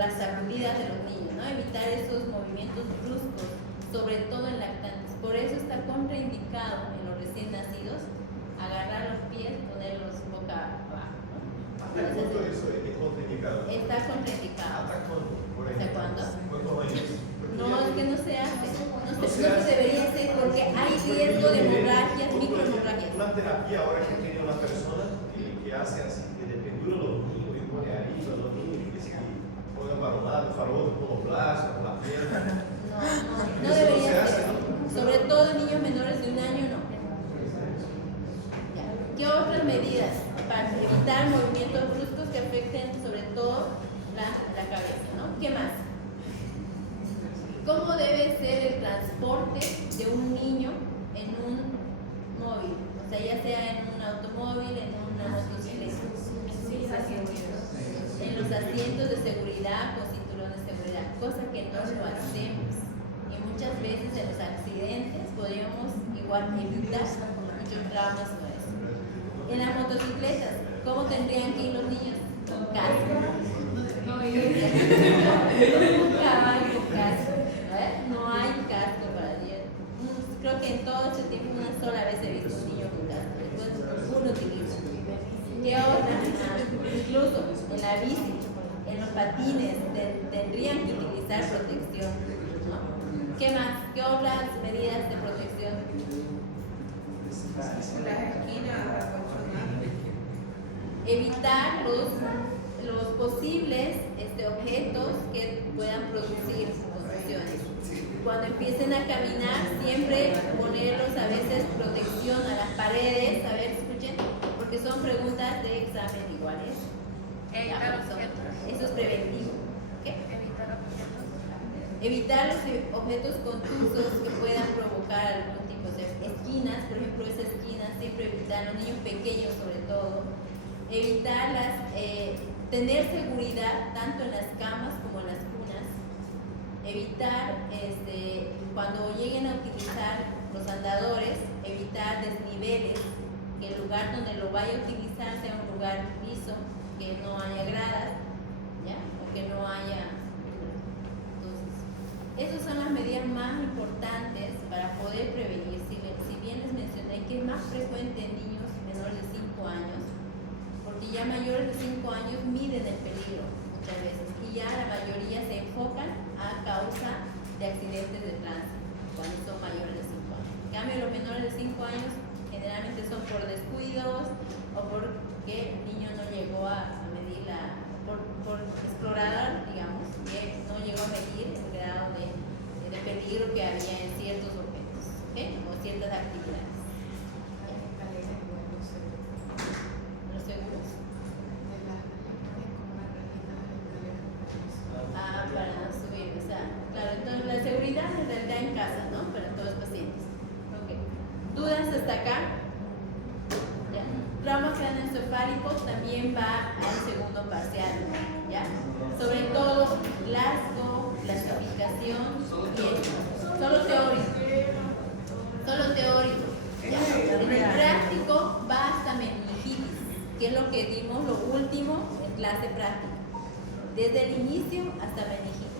las sacudidas de los niños, ¿no? Evitar esos movimientos bruscos, sobre todo en lactantes. Por eso está contraindicado en los recién nacidos agarrar los pies, ponerlos boca abajo, ¿no? ¿Hasta cuándo eso es contraindicado? Está contraindicado. ¿Hasta cuándo? Por ¿Hasta ejemplo? cuándo? ¿Cuántos años? No, es que no se hace. No se debería hacer porque hay riesgo de hemorragias, microhemorragias. Una terapia ahora que tiene una persona que hace así, que le pendura los niños y pone arriba los niños, que se pongan para un lado, para otro, por los brazos, por las piernas. No debería ser. Sobre todo en niños menores de 1 año, no. Ya. ¿Qué otras medidas para evitar movimientos bruscos que afecten sobre todo la cabeza, ¿no? ¿Qué más? ¿Cómo debe ser el transporte de un niño en un móvil? O sea, ya sea en un automóvil, en una motocicleta. En los asientos de seguridad con cinturón de seguridad, cosa que no lo hacemos. Y muchas veces en los accidentes podríamos igual evitar muchos traumas como eso. En las motocicletas, ¿cómo tendrían que ir los niños? Con casco. Nunca van con casco. No hay casco para ellos. Creo que en todo este tiempo una sola vez he visto un niño con casco. Después uno utiliza. ¿Qué otra? Incluso en la bici, en los patines, tendrían que utilizar protección, ¿no? ¿Qué más? ¿Qué otras medidas de protección? Evitar los posibles objetos que puedan producir contusiones. Cuando empiecen a caminar, siempre ponerlos a veces protección a las paredes, a ver, escuchen, porque son preguntas de examen iguales. Eso es preventivo. ¿Qué? Evitar los objetos contusos que puedan provocar algún tipo de esquinas, por ejemplo, esas esquinas, siempre evitar, los niños pequeños sobre todo, evitar tener seguridad tanto en las camas como en las cunas, evitar cuando lleguen a utilizar los andadores, evitar desniveles, que el lugar donde lo vaya a utilizar sea un lugar liso, que no haya gradas, ¿ya? O que no haya Esas son las medidas más importantes para poder prevenir. Si bien les mencioné que es más frecuente en niños menores de 5 años, porque ya mayores de 5 años miden el peligro muchas veces y ya la mayoría se enfocan a causa de accidentes de tránsito cuando son mayores de 5 años. En cambio, los menores de 5 años generalmente son por descuidos o porque el niño no llegó a medir por explorar, digamos, que no llegó a medir el grado de peligro que había en ciertos objetos, ¿okay? O ciertas actividades. ¿Los seguros? Para subir, o sea, claro, entonces la seguridad en realidad en casa, ¿no? Para todos los pacientes. Ok. ¿Dudas hasta acá? ¿Ya? Trauma craneoencefálico también va al segundo parcial, ¿ya? Sobre todo Glasgow, clasificación, solo teórico. Solo teórico. ¿Ya? En el práctico va hasta meningitis, que es lo que dimos lo último en clase práctica. Desde el inicio hasta meningitis.